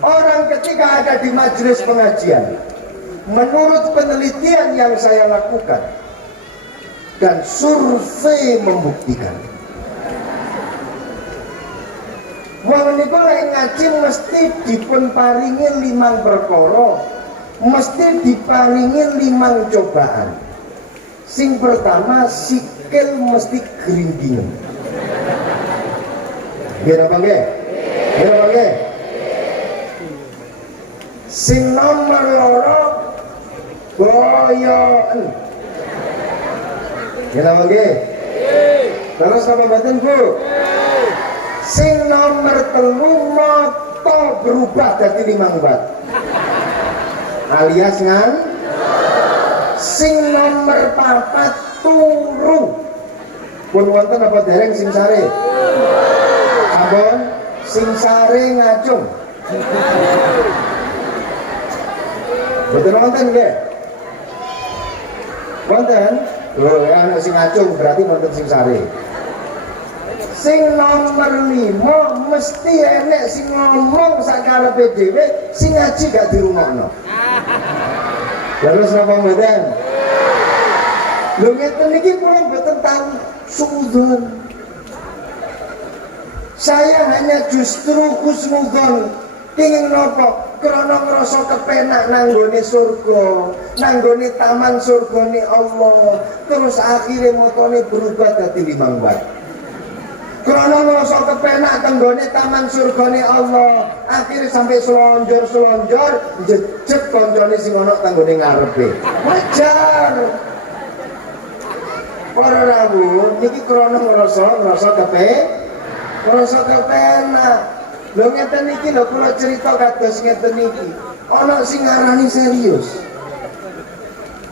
Orang ketika ada di majelis pengajian, menurut penelitian yang saya lakukan dan survei membuktikan, wong niku lek ngaji mesti dipun paringi 5 perkara, mesti diparingi 5 cobaan. Sing pertama, sikil mesti grinding. Nggih apa nggih? Nggih apa nggih? Sing nomor loro boyoen. Gila nggih? Terus apa mboten, Bu? Sing nomor telu moto berubah dadi 5 watt. Alias sing nomor 4 turu. Pun wonten apa dereng sing sare? Sampun sing sare ngacung. Betul wonten nggih? Wonten? Lho, ana sing ngacung berarti wonten sing sare. Sing nomor 5 mesti enek sing ngomong sakarepe dhewe sing ngaji gak dirungokno. Terus napa mboten? Lho ngeten niki kula mboten tahu suudzon. Saya hanya justru husnudzon. Kenging napa? Krana ngrasa kepenak nanggone surga, nanggone taman surgane Allah. Terus akhirnya motone berubah dadi 5 watt. Krana ngrasa kepenak tenggone taman surgane Allah, akhirnya sampai selonjor jejeg koncone sing ana tenggone ngarepe. Wajar. Para rawuh niki krana ngrasa kepenak. Lho ngeten iki lho kula cerita kados ngeten iki. Ana sing ngarani serius.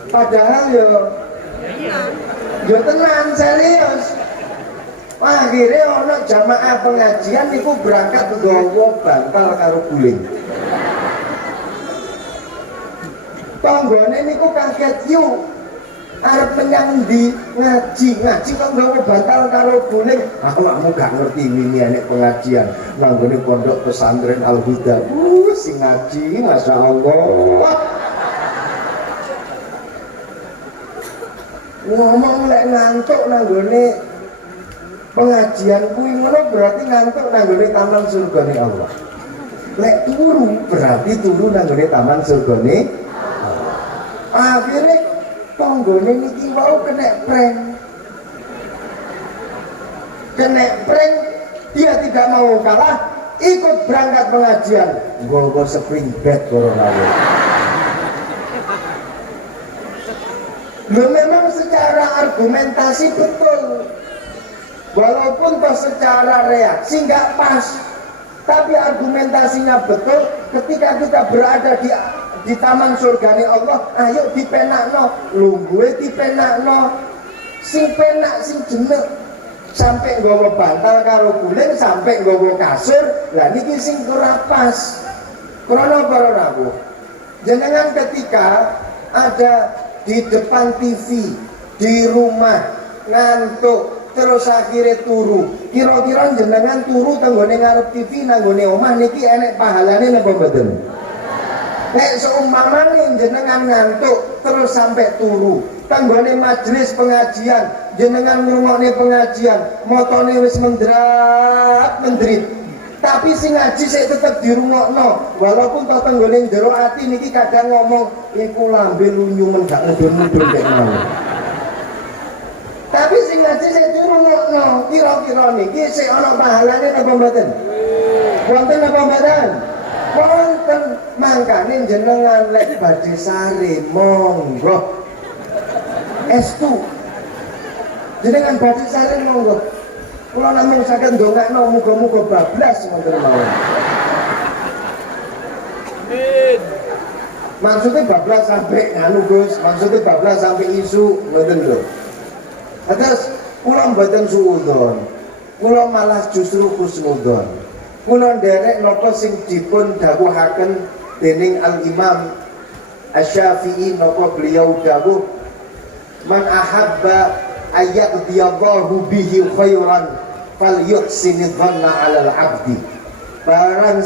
Padahal yo tenan serius. Akhirnya ana jamaah pengajian niku berangkat nggawa bantal karo guling. Tanggane niku kaget yuk. Arep menyang ndi ngaji kok nggawa bantal karo guling. Awakmu gak ngerti ini nek pengajian nanggone pondok pesantren Al Huda. Sing ngaji masyaallah. Ngomong lek ngantuk nanggone pengajian kuwi ngono berarti ngantuk nanggone taman surgane Allah. Lek turu berarti turu nanggone taman surgane Allah. Akhirnya tanggane niki wau kena prank, dia tidak mau kalah, ikut berangkat pengajian, nggawa spring bed corona. Lho memang secara argumentasi betul, walaupun toh secara reaksi nggak pas, tapi argumentasinya betul. Ketika kita berada di taman surgane Allah, ayo dipenakno, lungguhe dipenakno, sing penak sing jenek, sampai nggawa bantal karo guling, sampai nggawa kasur. Lah niki sing ora pas. Krana para rawuh, jenengan ketika ada di depan TV di rumah ngantuk terus akhirnya turu, kira-kira jenengan turu tanggone ngarep TV nanggone omah niki enek pahalane napa mboten? Nek seumpamane jenengan ngantuk terus sampai turu tanggone majelis pengajian, jenengan ngrungokne pengajian, motone wis mendrit, tapi sing ngaji sik tetep dirungokno, walaupun toh tanggone jero ati niki kadang ngomong iku lambe lunyu men gak ngedon-ngedon kek ngono. Tapi sing ngaji sik dirungokno, kira-kira niki sik ana pahalane napa mboten? Wonten napa mboten? Wonten. Mangkane jenengan lek badhe sare monggo estu jenengan badhe sare monggo kula namung saged ndongakno muga-muga bablas wonten mawon. Amin. Maksudnya bablas sampai nganu Gus, maksudnya bablas sampai isu ngoten lho. Terus kula mboten suudzon, kula malah justru husnudzon. Kula nderek napa sing dipun dawuhaken dening Al-Imam Asy-Syafi'i, napa beliau dawuh man ahabba ayyadiyallahu bihi khairan falyuhsini dhanna 'alal 'abdi. Barang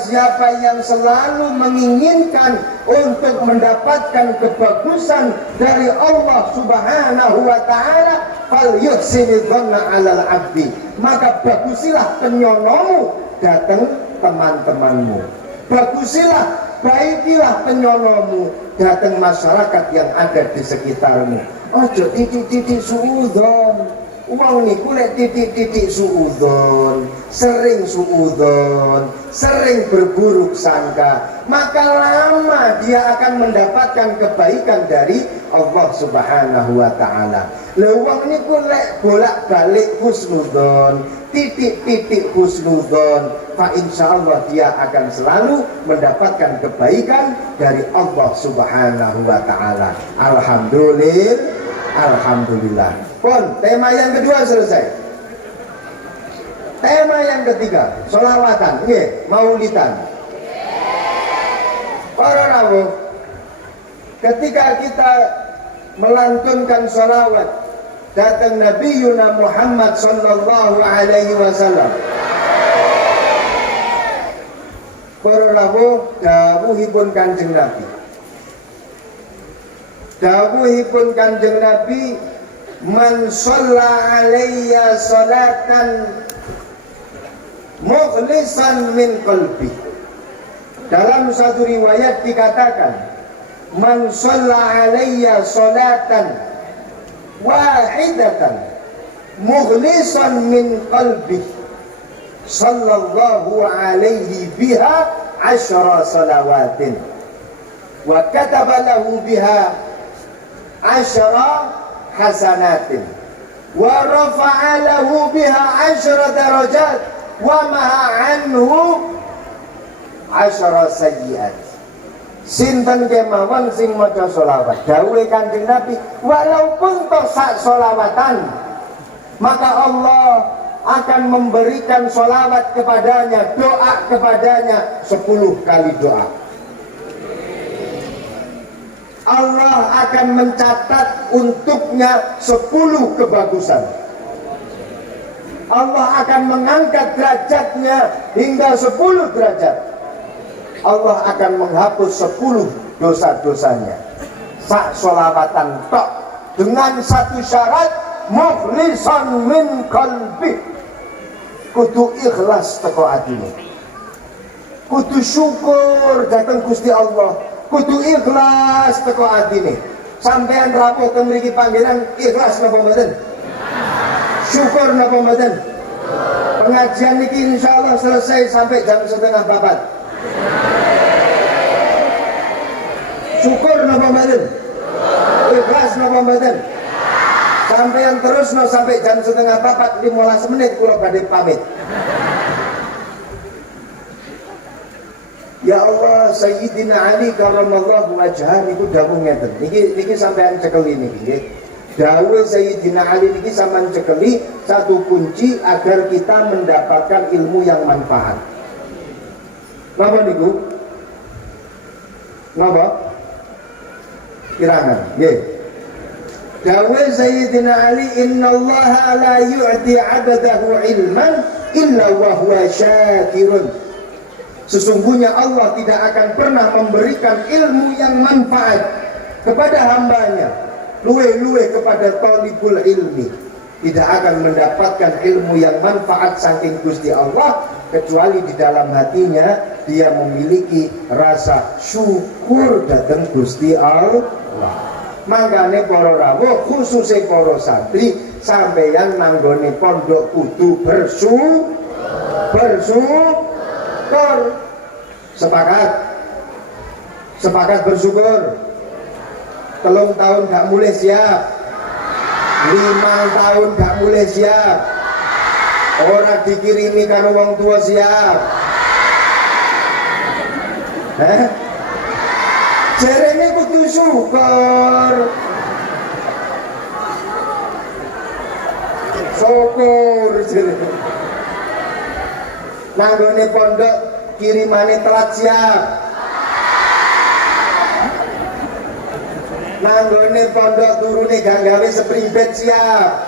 siapa yang selalu menginginkan untuk mendapatkan kebagusan dari Allah Subhanahu wa taala, falyuhsini dhanna 'alal 'abdi, maka bagusilah penyonomu datang teman-temanmu, bagusilah baikilah penyonomu datang masyarakat yang ada di sekitarmu. Ojo titik-titik suudzon. Wong niku lek titik-titik suudzon, sering suudzon, sering berburuk sangka, maka lama dia akan mendapatkan kebaikan dari Allah Subhanahu wa taala. Lha wong niku lek bolak-balik husnudzon, titik-titik husnudzon, fa insyaallah dia akan selalu mendapatkan kebaikan dari Allah Subhanahu wa taala. Alhamdulillah. Alhamdulillah. Pun tema yang kedua selesai. Tema yang ketiga, sholawatan, maulidan. Para rawuh, ketika kita melantunkan sholawat datang Nabi Yuna Muhammad sallallahu alaihi wasallam, para rawuh dawuhipun Kanjeng Nabi. Dawuhipun Kanjeng Nabi, man shalla alayya salatan mukhlisan min qalbi. Dalam satu riwayat dikatakan, man shalla alayya salatan wahidatan mukhlisan min qalbi sallallahu alaihi biha 10 salawatin wa kataba lahu biha 10 hasanatin wa rafa'a lahu biha 10 darajat wa maha anhu 10 sayyiat. Sinten kemawon sing maca selawat, dawuhe Kanjeng Nabi, walaupun toh sak selawatan, maka Allah akan memberikan selawat kepadanya, doa kepadanya 10 kali doa. Allah akan mencatat untuknya 10 kebagusan. Allah akan mengangkat derajatnya hingga 10 derajat. Allah akan menghapus 10 dosa-dosanya. Sak sholawatan tok, dengan satu syarat, mukhlisan min qalbi. Kudu ikhlas teko atine. Kudu syukur datang Gusti Allah. Kudu ikhlas teko atine. Sampean rawuh teng mriki panggenan ikhlas napa mboten? Syukur napa mboten? Pengajian niki insyaallah selesai sampai jam 3:30. Syukur napa mboten? Ikhlas napa mboten? Sampean terus no sampai jam 3:30, 15 menit kula badhe pamit. Ya Allah, Sayyidina Ali karramallahu wajhah niku dawuh ngeten. Niki sampean cekeli niki nggih. Dawuh Sayyidina Ali niki sampean cekeli satu kunci agar kita mendapatkan ilmu yang manfaat. Napa niku? Napa? Kirangan, nggih. Dawuh Sayyidina Ali, innallaha la yu'ti 'abdahu ilman illa wa huwa syakirun. Sesungguhnya Allah tidak akan pernah memberikan ilmu yang manfaat kepada hambanya, luwe-luwe kepada talibul ilmi. Tidak akan mendapatkan ilmu yang manfaat saking Gusti Allah kecuali di dalam hatinya dia memiliki rasa syukur datang Gusti Allah. Mangkane para rawuh khususnya para santri sampeyan nanggone pondok kudu bersyukur. Sepakat bersyukur. 3 tahun gak mulai siap, 5 tahun gak mulai siap, orang dikirimi karo wong tua siap. Jerene kudu syukur. Syukur jerene. Nanggone pondok kirimane telat siap. Nanggone pondok turune gak gawe spring bed siap.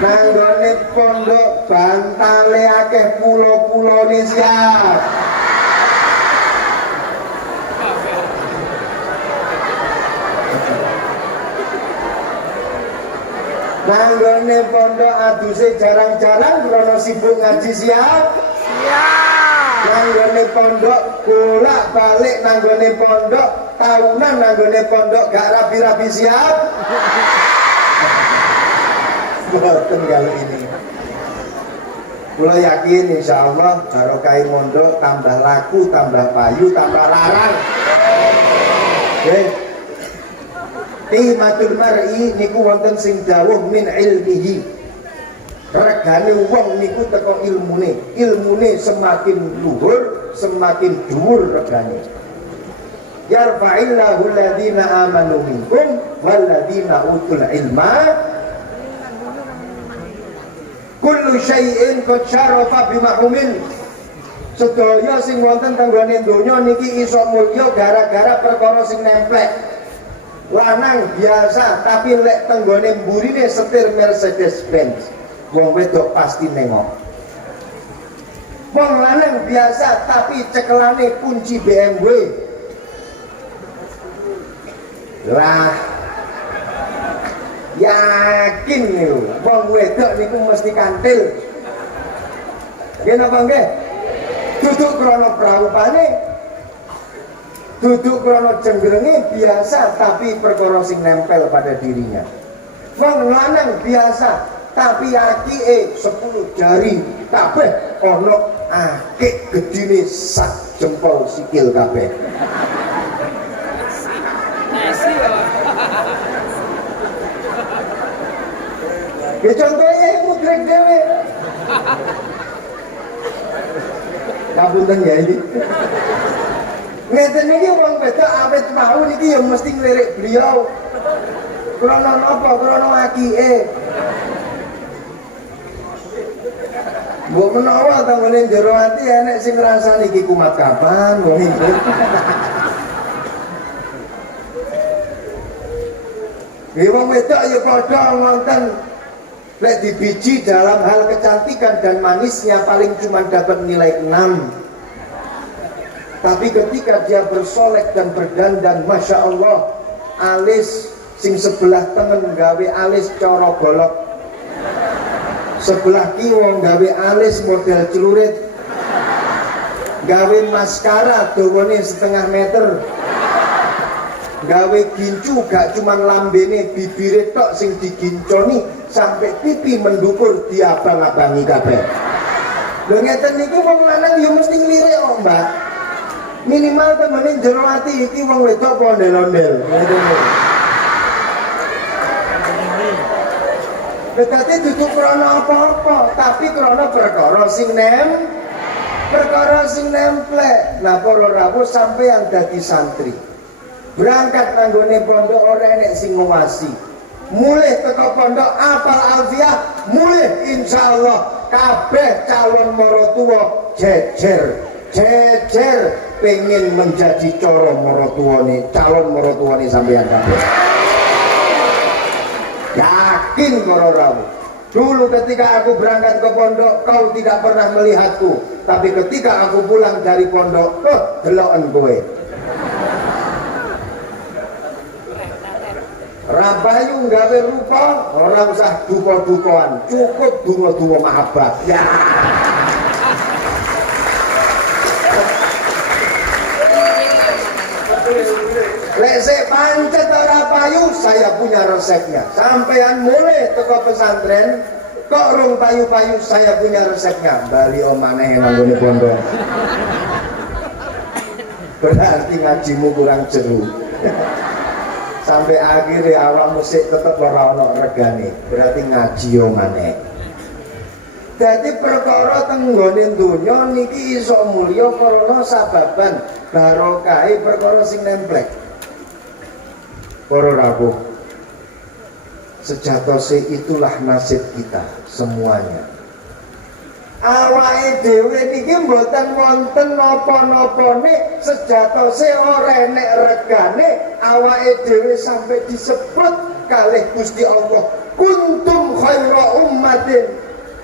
Nanggone pondok bantale akeh pulo-pulone siap. Nanggone pondok aduse jarang-jarang krono sibuk ngaji siap. Nanggone pondok bolak-balik nanggone pondok tahunan nanggone pondok gak rapi-rapi siap. Boten kalau ini. Kula yakin insya Allah barokah mondok tambah laku, tambah payu, tambah larang. Oke. Qimatul mar'i niku wonten sing dawuh min ilmihi. Regane wong niku teko ilmune. Ilmune semakin luhur, semakin dhuwur regane. Yarfa'illahu alladziina aamanu minkum walladziina utul ilma. Kullu syai'in qad syarafa bima umil. Sedaya sing wonten tenggone donya niki iso mulya gara-gara perkara sing nemplek. Lanang biasa tapi lek tenggone mburine setir Mercedes Benz, wong wedok pasti nengok. Wong lanang biasa tapi cekelane kunci BMW. Lah yakin niku wong wedok niku mesti kantil. Nggih napa nggih? Duduk krana praupane, duduk krana cenderenge biasa tapi perkara sing nempel pada dirinya. Wong lanang biasa tapi akike 10 jari kabeh ana akik gedine sak jempol sikil kabeh. Ya contohnya iku grek dhewe. Kapunten ya ini. Ngeten iki wong wedok awet mau niki ya mesti ngelirik beliau. Krana napa? Krana akike. Mbok menawa tanggane jero ati enek sing ngrasani iki kumat kapan wong iki. Wong wedok ya padha wonten. Lek dibiji dalam hal kecantikan dan manisnya paling cuma dapat nilai 6. Tapi ketika dia bersolek dan berdandan, Masya Allah, alis sing sebelah tengen gawe alis coro golok, sebelah kiwa gawe alis model celurit, gawe maskara dawane 1,5 meter, gawe gincu gak cuman lambene bibire tok sing diginconi sampai pipi mendupur diabang-abangi kabeh. Lho ngeten niku wong lanang ya mesti nglirik kok, Mbak. Minimal temene jero ati iki wong wedok apa ondel-ondel. Tetapi duduk krana apa-apa, tapi krana perkara sing nemplek. Nah, para rawuh sampeyan dadi santri. Berangkat nanggone pondok ora enek sing ngawasi. Mulih teko pondok apal alfiah, mulih insyaallah kabeh calon maratuwa jejer pengen menjadi calon maratuwane sampeyan kabeh. Yakin para rawuh. Dulu ketika aku berangkat ke pondok kau tidak pernah melihatku, tapi ketika aku pulang dari pondok, deloken kowe. Rabayu gawe rupa, orang usah duka-dukaan, cukup dungo-dungo mahabbah. Ya. Lesek pancet ora payu, saya punya resepnya. Sampean mulai teko pesantren, kok rung payu-payu, saya punya resepnya. Bali omaneh nanggone pondok. Berarti ngajimu kurang jeru. Sampai akhirnya awak musik tetap ora ono regane, berarti ngaji yo maneh. Dadi perkara tenggone donya niki iso mulya karena sababan barokahe perkara sing nemplek. Para rawuh, sejatose itulah nasib kita semuanya. Awake dhewe niki mboten wonten napa-napane, sejatose ora enek regane. Awake dhewe sampai disebut kalih Gusti Allah kuntum khaira ummatin.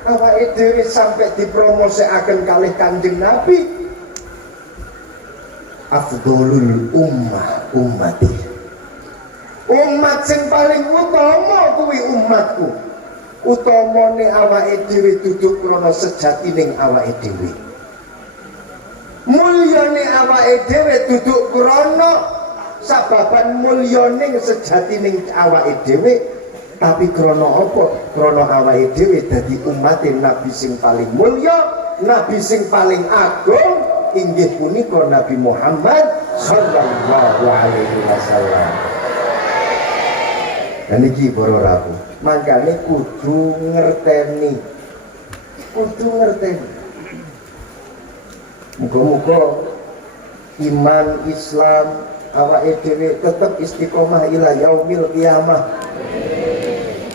Awake dhewe sampai dipromosikaken kalih Kanjeng Nabi afdholul ummati. Umat sing paling utama kuwi umatku. Utamane awake dhewe duduk krana sejatining awake dhewe. Mulyane awake dhewe duduk krana sababan mulyaning sejatining awake dhewe. Tapi krono apa? Krono awake dhewe dadi umat Nabi sing paling mulya, Nabi sing paling agung, inggih punika Nabi Muhammad sallallahu alaihi wasallam. Dan iki para rawuh, mangkane kudu ngerteni. Muga-muga iman Islam awake dhewe tetep istiqomah ila yaumil qiyamah.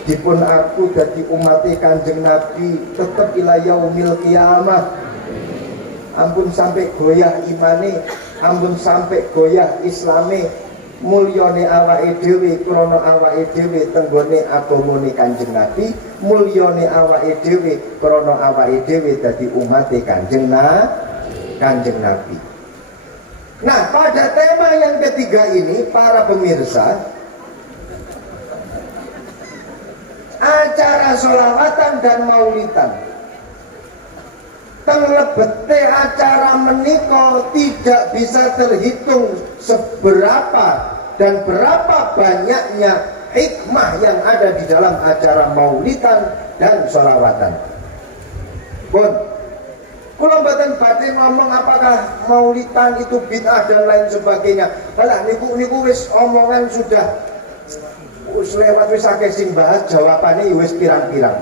Dipun aku dadi umat Kanjeng Nabi tetep ila yaumil qiyamah. Ampun sampai goyah imane, ampun sampai goyah islame, mulyane awake dhewe krana awake dhewe tenggone agamane Kanjeng Nabi, mulyane awake dhewe krana awake dhewe dadi umat Kanjeng Nabi. Nah, pada tema yang ketiga ini para pemirsa, acara sholawatan dan maulidan tenglebete acara menika tidak bisa terhitung seberapa dan berapa banyaknya hikmah yang ada di dalam acara maulidan dan sholawatan. Pun kula mboten badhe ngomong apakah maulidan itu bid'ah dan lain sebagainya. Lah niku wis omongan sudah lewat, wis akeh sing bahas, jawabannya wis pirang-pirang.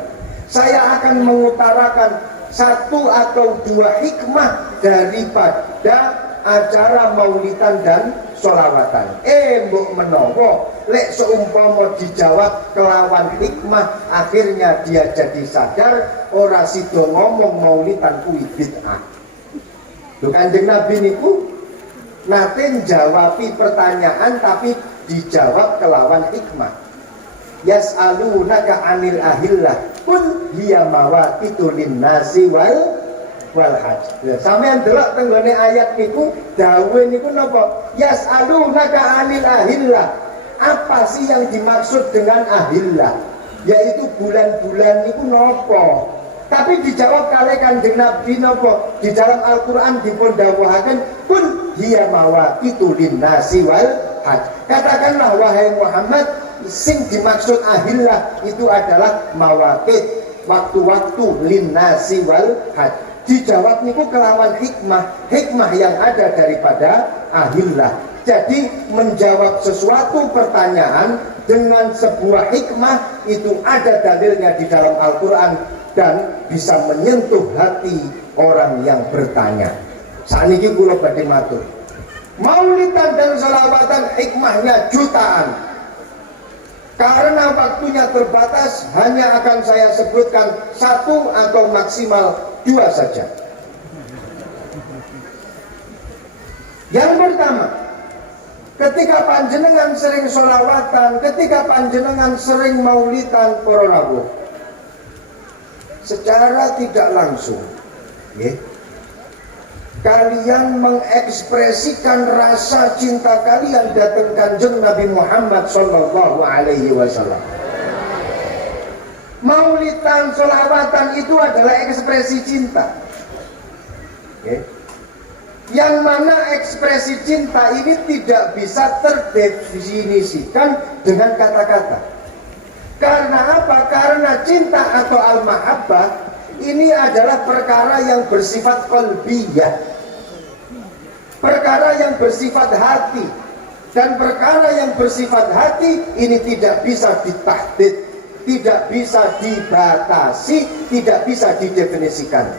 Saya akan mengutarakan satu atau dua hikmah daripada acara maulidan dan sholawatan. Mbok menawa lek seumpama dijawab kelawan hikmah, akhirnya dia jadi sadar ora sida ngomong maulidan kuwi bid'ah. Lho Kanjeng Nabi niku nate jawabi pertanyaan tapi dijawab kelawan hikmah. Yas'alunaka 'anil ahillah qul hiya mawaqitu linnasi wal hajj. Sampeyan delok teng nggone ayat niku dawuhe niku napa? Yas'alunaka 'anil ahillah. Apa sih yang dimaksud dengan ahillah? Yaitu bulan-bulan niku napa? Tapi dijawab kalih Kanjeng Nabi napa? Di dalam Al-Qur'an dipun dawuhaken qul hiya mawaqitu linnasi wal hajj. Katakanlah wahai Muhammad, sing dimaksud ahillah itu adalah mawaqit, waktu-waktu linnasi wal hajj. Dijawab niku kelawan hikmah yang ada daripada ahillah. Jadi menjawab sesuatu pertanyaan dengan sebuah hikmah itu ada dalilnya di dalam Al-Quran dan bisa menyentuh hati orang yang bertanya. Saniki kula badhe matur, maulidan dan sholawatan hikmahnya jutaan. Karena waktunya terbatas, hanya akan saya sebutkan satu atau maksimal dua saja. Yang pertama, ketika panjenengan sering sholawatan, ketika panjenengan sering maulidan para rawuh, secara tidak langsung, kalian mengekspresikan rasa cinta kalian datang Kanjeng Nabi Muhammad sallallahu alaihi wasallam. Maulidan, sholawatan itu adalah ekspresi cinta. Yang mana ekspresi cinta ini tidak bisa terdefinisikan dengan kata-kata. Karena apa? Karena cinta atau al-mahabbah ini adalah perkara yang bersifat qalbiyah, perkara yang bersifat hati. Dan perkara yang bersifat hati ini tidak bisa ditahdid, tidak bisa dibatasi, tidak bisa didefinisikan.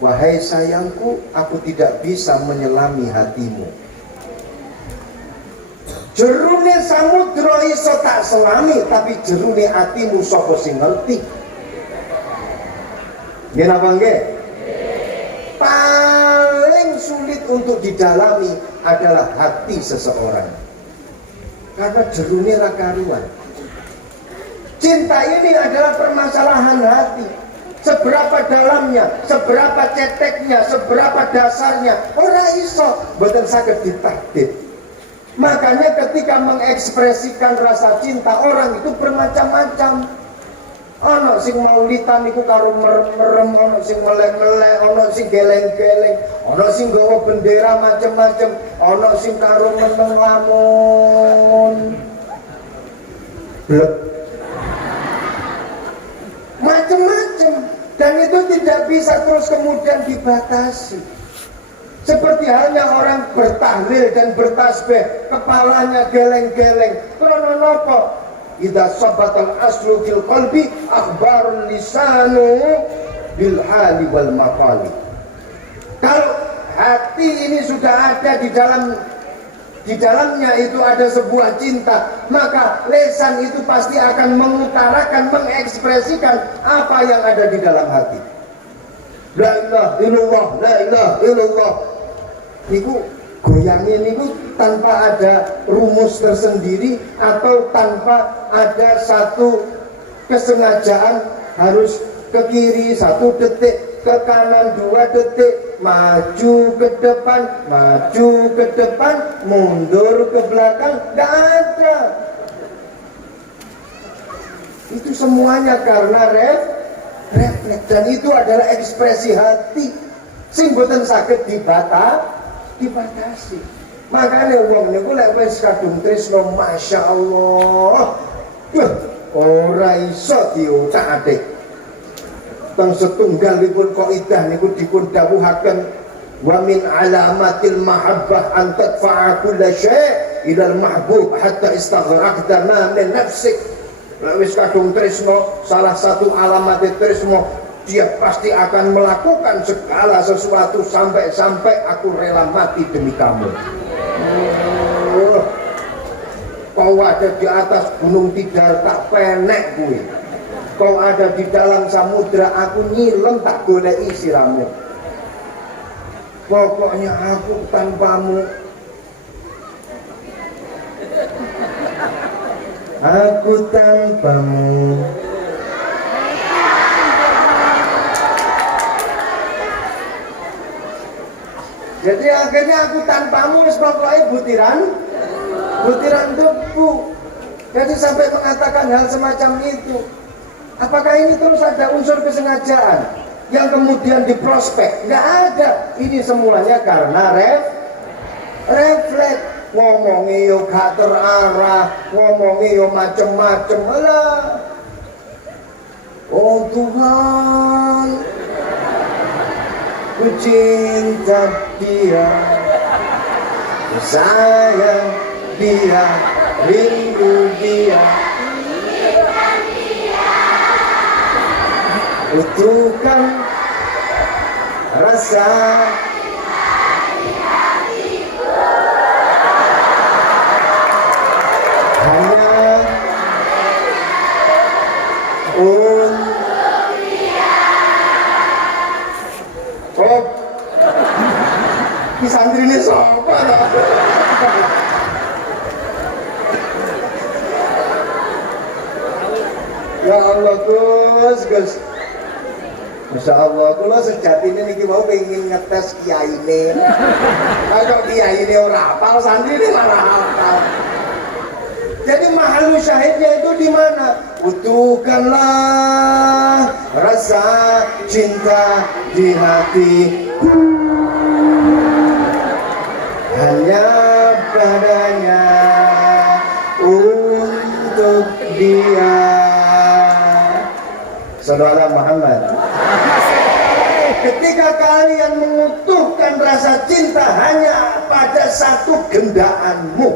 Wahai sayangku, aku tidak bisa menyelami hatimu. Jerune samudra iso tak selami, tapi jerune hatimu sapa sing ngerti? Nggih napa nggih? Paling sulit untuk didalami adalah hati seseorang. Karena jerune ra karuan. Cinta ini adalah permasalahan hati. Seberapa dalamnya, seberapa ceteknya, seberapa dasarnya, ora iso boten saged ditahdid. Makanya ketika mengekspresikan rasa cinta, orang itu bermacam-macam. Ono sing maulidan iku karo merem-merem, ono sing melek-melek, ono sing geleng-geleng, ono sing nggawa bendera macam-macam, ono sing karo meneng lamun. blek. Macam-macam, dan itu tidak bisa terus kemudian dibatasi. Seperti halnya orang bertahlil dan bertasbih, kepalanya geleng-geleng. Krono nopo? Idza sabatal aslu fil qalbi akhbarul lisanu bil hali wal maqali. Kalau hati ini sudah ada di dalamnya itu ada sebuah cinta, maka lisan itu pasti akan mengutarakan, mengekspresikan apa yang ada di dalam hati. La ilaha illallah, la ilaha illallah. Niku goyangnya niku tanpa ada rumus tersendiri atau tanpa ada satu kesengajaan harus ke kiri 1 detik, ke kanan 2 detik, maju ke depan, mundur ke belakang, nggak ada. Itu semuanya karena refleks, dan itu adalah ekspresi hati sing boten saged dibatasi. Makanya wong niku lek wis kadung tresno masyaallah, ora iso diutak-atik. Teng setunggalipun kaidah niku dipun dawuhaken wa min alamatil mahabbah an tadfa'a kulla syai' ila al mahbub hatta istaghraqta min nafsik. Wis kadung tresno, salah satu alamat tresno, dia pasti akan melakukan segala sesuatu sampai aku rela mati demi kamu. Kau ada di atas gunung Tidar tak penek gue. Kau ada di dalam samudra, aku nyilem tak goleki siramu. Pokoknya aku tanpamu, aku tanpamu. Jadi akhirnya aku tanpamu, pokoknya butiran debu. Jadi sampai mengatakan hal semacam itu. Apakah ini terus ada unsur kesengajaan yang kemudian diprospek? Nggak ada. Ini semuanya karena refleks. Ngomongnya yo gak terarah, ngomongnya yo macem-macem. Alah, oh Tuhan, ku cinta dia, ku sayang dia, rindu dia, butuhkan rasa hanya untuk dia. Oh, di santri ini siapa? Ya Allah, Gus. Masya Allah, kalau sejatinya niki mau pengen ngetes kiai ini. Kalau kiai ini orang hafal, santri ini malah hafal. Jadi mahal syahidnya itu di mana? Butuhkanlah rasa cinta di hatiku hanya padanya, untuk dia. Saudara Muhammad, ketika kalian mengutuhkan rasa cinta hanya pada satu gendaanmu,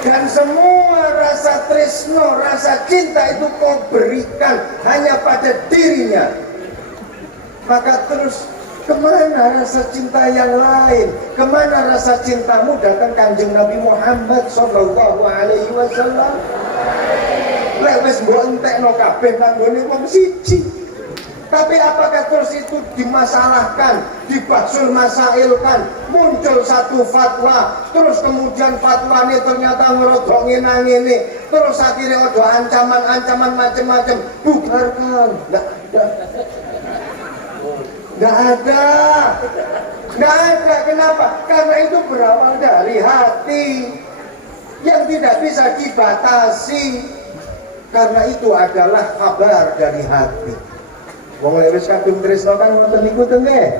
dan semua rasa tresno, rasa cinta itu kau berikan hanya pada dirinya, maka terus kemana rasa cinta yang lain? Kemana rasa cintamu datang Kanjeng Nabi Muhammad sallallahu alaihi wasallam? Lek wis mbok entekno kabeh nang nggone wong siji. Tapi apakah terus itu dimasalahkan, dibahsul masailkan, muncul satu fatwa, terus kemudian fatwa ini ternyata ngerodok ngene, terus akhirnya ada ancaman-ancaman macam-macam, bubarkan. Nggak ada. Kenapa? Karena itu berawal dari hati yang tidak bisa dibatasi. Karena itu adalah kabar dari hati. Wong lek wis kadung tresno kan ngoten niku to nggih.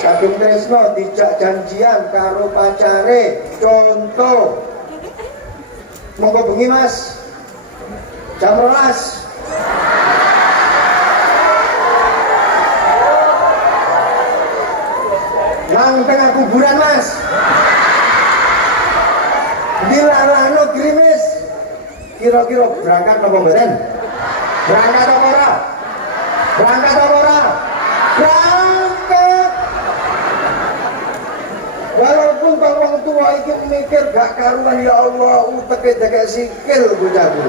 kadung tresno dijak janjian karo pacare, contoh monggo bengi Mas jam 12 nang tengah kuburan Mas dilalano gerimis, kira-kira berangkat apa mboten? Berangkat apa ora? Berangkat apa ora? Berangkat. Walaupun wong tua iki mikir gak karuan, ya Allah uteke jaga sikil bocahku,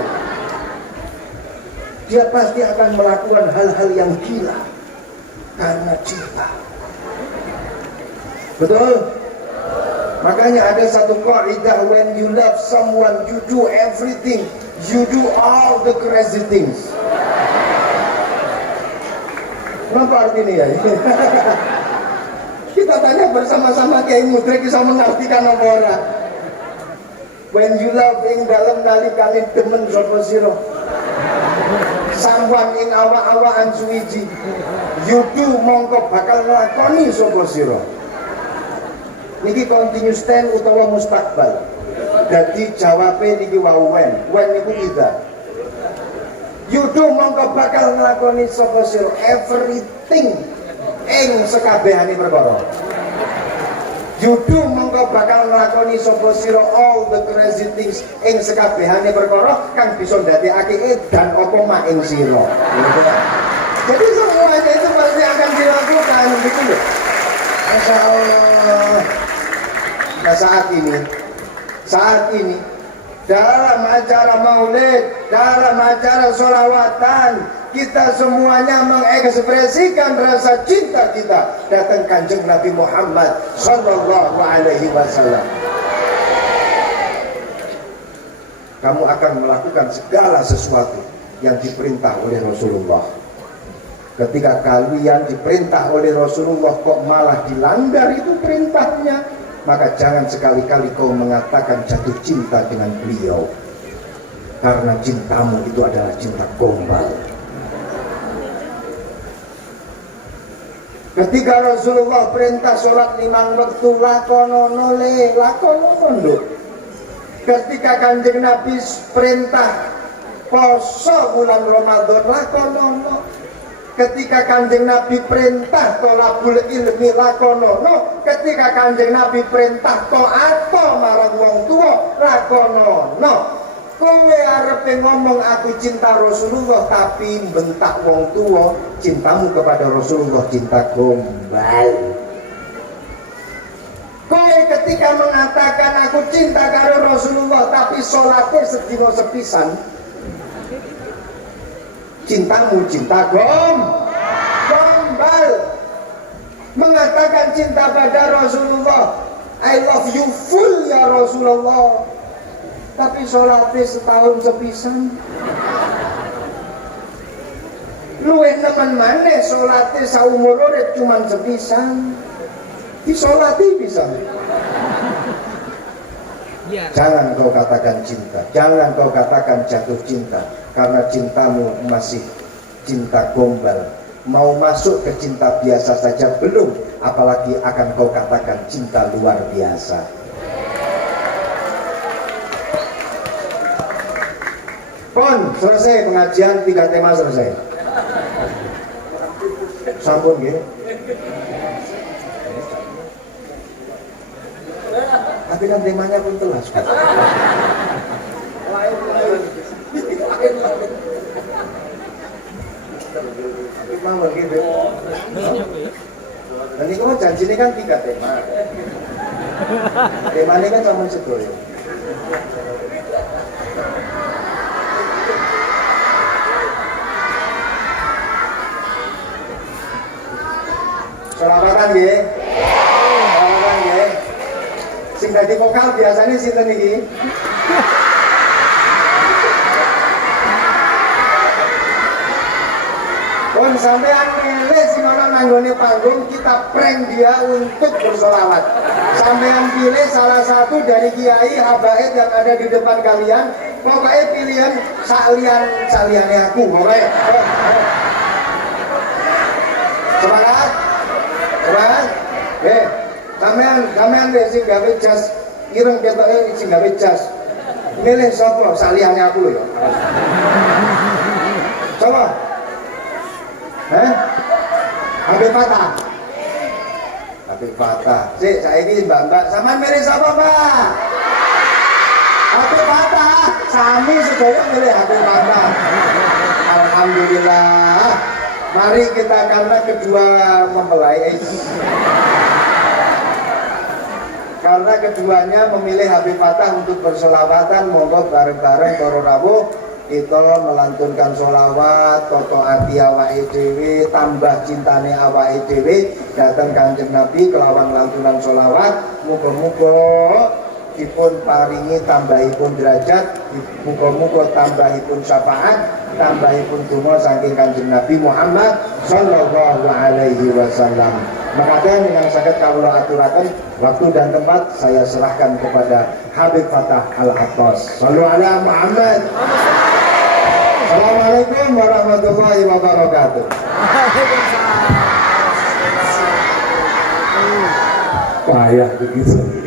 dia pasti akan melakukan hal-hal yang gila karena cinta. Betul? Makanya ada satu kaidah, when you love someone you do everything, you do all the crazy things. Apa artinya ya? Kita tanya bersama-sama Kiai Mudrik bisa mengartikan apa ora? When you love ing dalem nalikane demen sapa sira. Someone ing awak-awakan suwiji, you do mongko bakal nglakoni sapa sira. Niki continuous tense utawa mustakbal. Dadi jawabe niki wau when niku ida. Yudu mongko bakal nglakoni sapa sira everything ing sekabehane perkara. Yudu mongko bakal nglakoni sapa sira all the crazy things ing sekabehane perkara kang bisa ndadekake edan apa mak ing sira. Jadi semuanya itu pasti akan dilakukan gitu loh. Masya Allah. Nah saat ini dalam acara maulid, dalam acara sholawatan, kita semuanya mengekspresikan rasa cinta kita datang Kanjeng Nabi Muhammad Sallallahu Alaihi Wasallam. Kamu akan melakukan segala sesuatu yang diperintah oleh Rasulullah. Ketika kalian diperintah oleh Rasulullah kok malah dilanggar itu perintahnya, maka jangan sekali-kali kau mengatakan jatuh cinta dengan beliau, karena cintamu itu adalah cinta gombal. Ketika Rasulullah perintah sholat 5 waktu, lakonono le, lakonono. Ketika Kanjeng Nabi perintah poso bulan Ramadan, lakonono. Ketika Kanjeng Nabi perintah tolabul ilmi, lakonono. Ketika Kanjeng Nabi perintah to'ato marang wong tua, lakonono. Kowe arepe ngomong aku cinta Rasulullah tapi bentak wong tua, cintamu kepada Rasulullah cinta gombal. Kowe ketika mengatakan aku cinta karo Rasulullah tapi sholatnya sedina sepisan, cintamu cinta gombal. Mengatakan cinta pada Rasulullah, I love you full ya Rasulullah, tapi sholatnya setahun sepisan. Luwe nemen maneh sholatnya saumur urip cuman sepisan. Disolati bisa. Jangan kau katakan cinta, jangan kau katakan jatuh cinta, karena cintamu masih cinta gombal. Mau masuk ke cinta biasa saja belum, apalagi akan kau katakan cinta luar biasa. Pon, selesai pengajian, 3 tema selesai. Sampun gitu. Tapi kan temanya pun telas kan. Mawon gitu. Dan ini kan janji ini kan 3 tema. Temanya kan cuma sedoyo. Selawatan nggih. Selawatan nggih. Sing dadi vokal biasanya sinten iki? Pun sampean milih sing ana nanggone panggung, kita prank dia untuk bersolawat. Sampean pilih salah satu dari kiai habaib yang ada di depan kalian. Pokoknya pilihan saliannya aku, pokoknya. Semangat. Semangat. sampean deh sing gawe jas ireng ketoke sing gawe jas. Milih sapa saliyane aku lho ya. Coba. Habib Fatah. Habib Fatah. Sik saiki Mbak-mbak sampean milih sapa, Pak? Habib Fatah. Sami sedaya milih Habib Fatah. Alhamdulillah. Mari kita karena kedua mempelai. Karena keduanya memilih Habib Fatah untuk berselawatan, monggo bareng-bareng para rawuh kita melantunkan sholawat, toto ati awake dhewe, tambah cintane awake dhewe datang Kanjeng Nabi kelawan lantunan sholawat. Muga-muga dipun paringi tambahipun derajat, muga-muga tambahipun syafaat, tambahipun donga saking Kanjeng Nabi Muhammad sallallahu alaihi wasallam. Maka yang sakit kawula aturaken, waktu dan tempat saya serahkan kepada Habib Fatah Al-Attas. Shallu ala Muhammad. Assalamualaikum warahmatullahi wabarakatuh. Payah begitu.